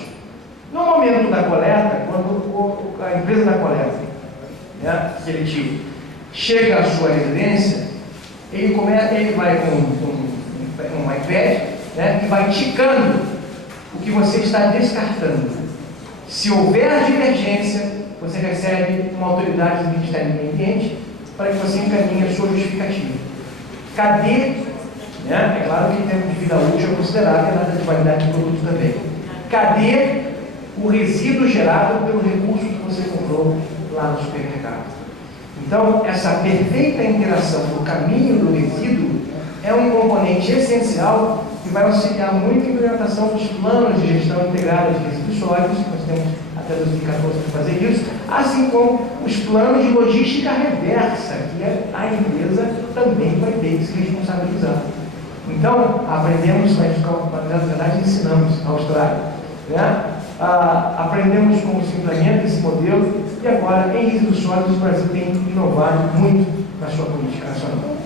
No momento da coleta, quando a empresa da coleta, né, seletivo, chega à sua residência, ele vai com um iPad, né, e vai ticando o que você está descartando. Se houver divergência, você recebe uma autoridade do Ministério do Meio Ambiente para que você encaminhe a sua justificativa. Cadê, né, é claro que tempo de vida útil é considerável, na qualidade de produto também. Cadê o resíduo gerado pelo recurso que você comprou lá no supermercado? Então, essa perfeita interação no caminho do resíduo é um componente essencial que vai auxiliar muito a implementação dos planos de gestão integrada de resíduos sólidos, que nós temos até 2014 para fazer isso, assim como os planos de logística reversa, que a empresa também vai ter que se responsabilizar. Então, aprendemos, na verdade, ensinamos na Austrália, né? Aprendemos como se implementa esse modelo, e agora, em resíduos sólidos, o Brasil tem inovado muito na sua política nacional.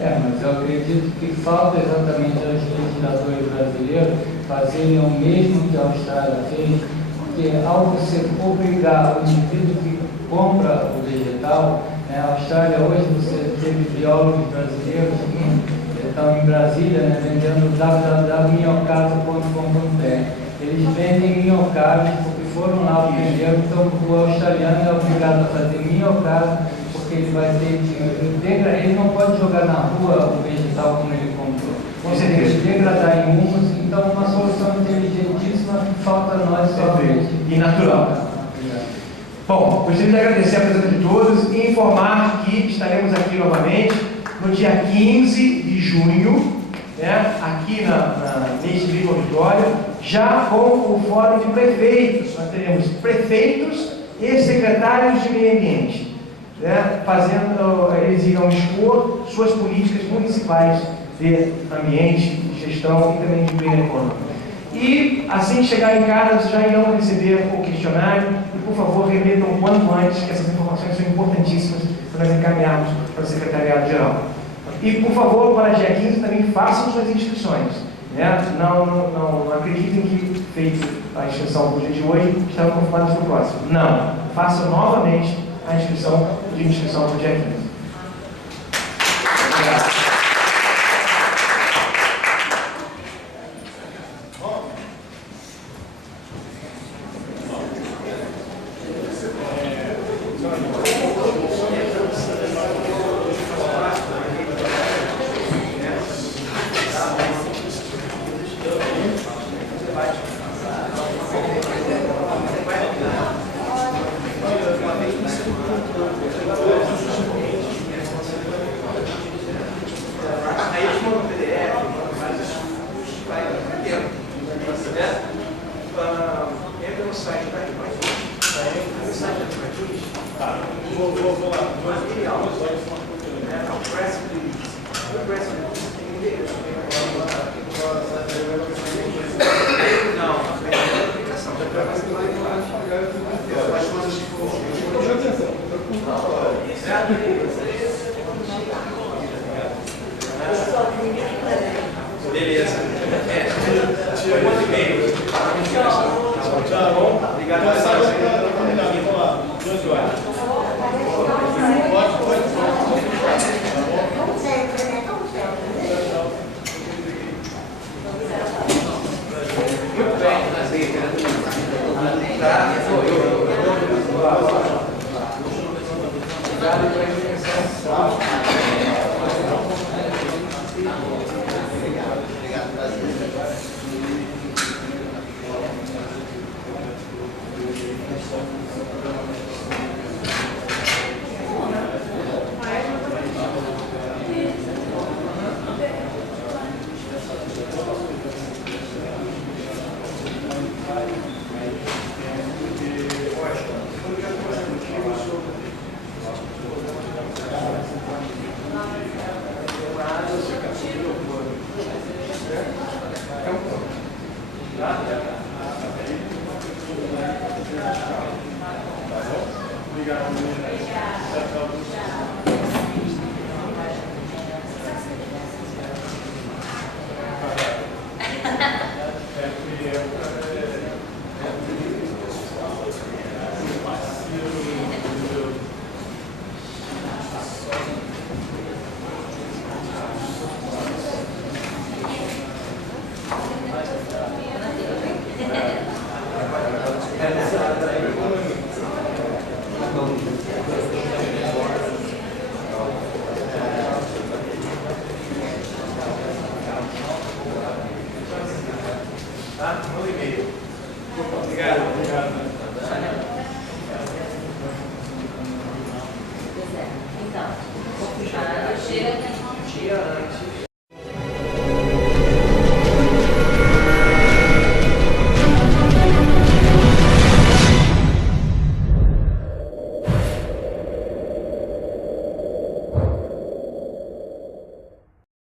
Mas eu acredito que falta exatamente aos legisladores brasileiros fazerem o mesmo que a Austrália fez, porque ao você obrigar o indivíduo que compra o vegetal, né, a Austrália hoje você teve biólogos brasileiros que estão em Brasília, né, vendendo www.minhocasa.com.br. Eles vendem minhocas porque foram lá primeiro, então o australiano é obrigado a fazer minhocas, porque ele vai ter que ele não pode jogar na rua o vegetal como ele comprou. Você tem que degradar em humus, então uma solução inteligentíssima que falta a nós somente. E natural. Bom, gostaria de agradecer a presença de todos e informar que estaremos aqui novamente no dia 15 de junho, né, aqui neste livro auditório, já com o Fórum de Prefeitos. Nós teremos prefeitos e secretários de meio ambiente. né, eles irão expor suas políticas municipais de ambiente, de gestão e também de green economy. E assim que chegarem em casa, já irão receber o questionário e, por favor, remetam o quanto antes, que essas informações são importantíssimas para nós encaminharmos para o Secretariado-Geral. E, por favor, para dia 15 também façam suas inscrições. Né? Não acreditem que, feito a inscrição do dia de hoje, estarão confirmados para o próximo. Não. Façam novamente a inscrição para o dia 15. Obrigado. Beleza. Tira quanto e-mail. Tá bom? Obrigado. Vamos lá. 12 horas. Muito bem. Tá? Obrigado pela intervenção. Tá? 1 e-mail. Obrigado.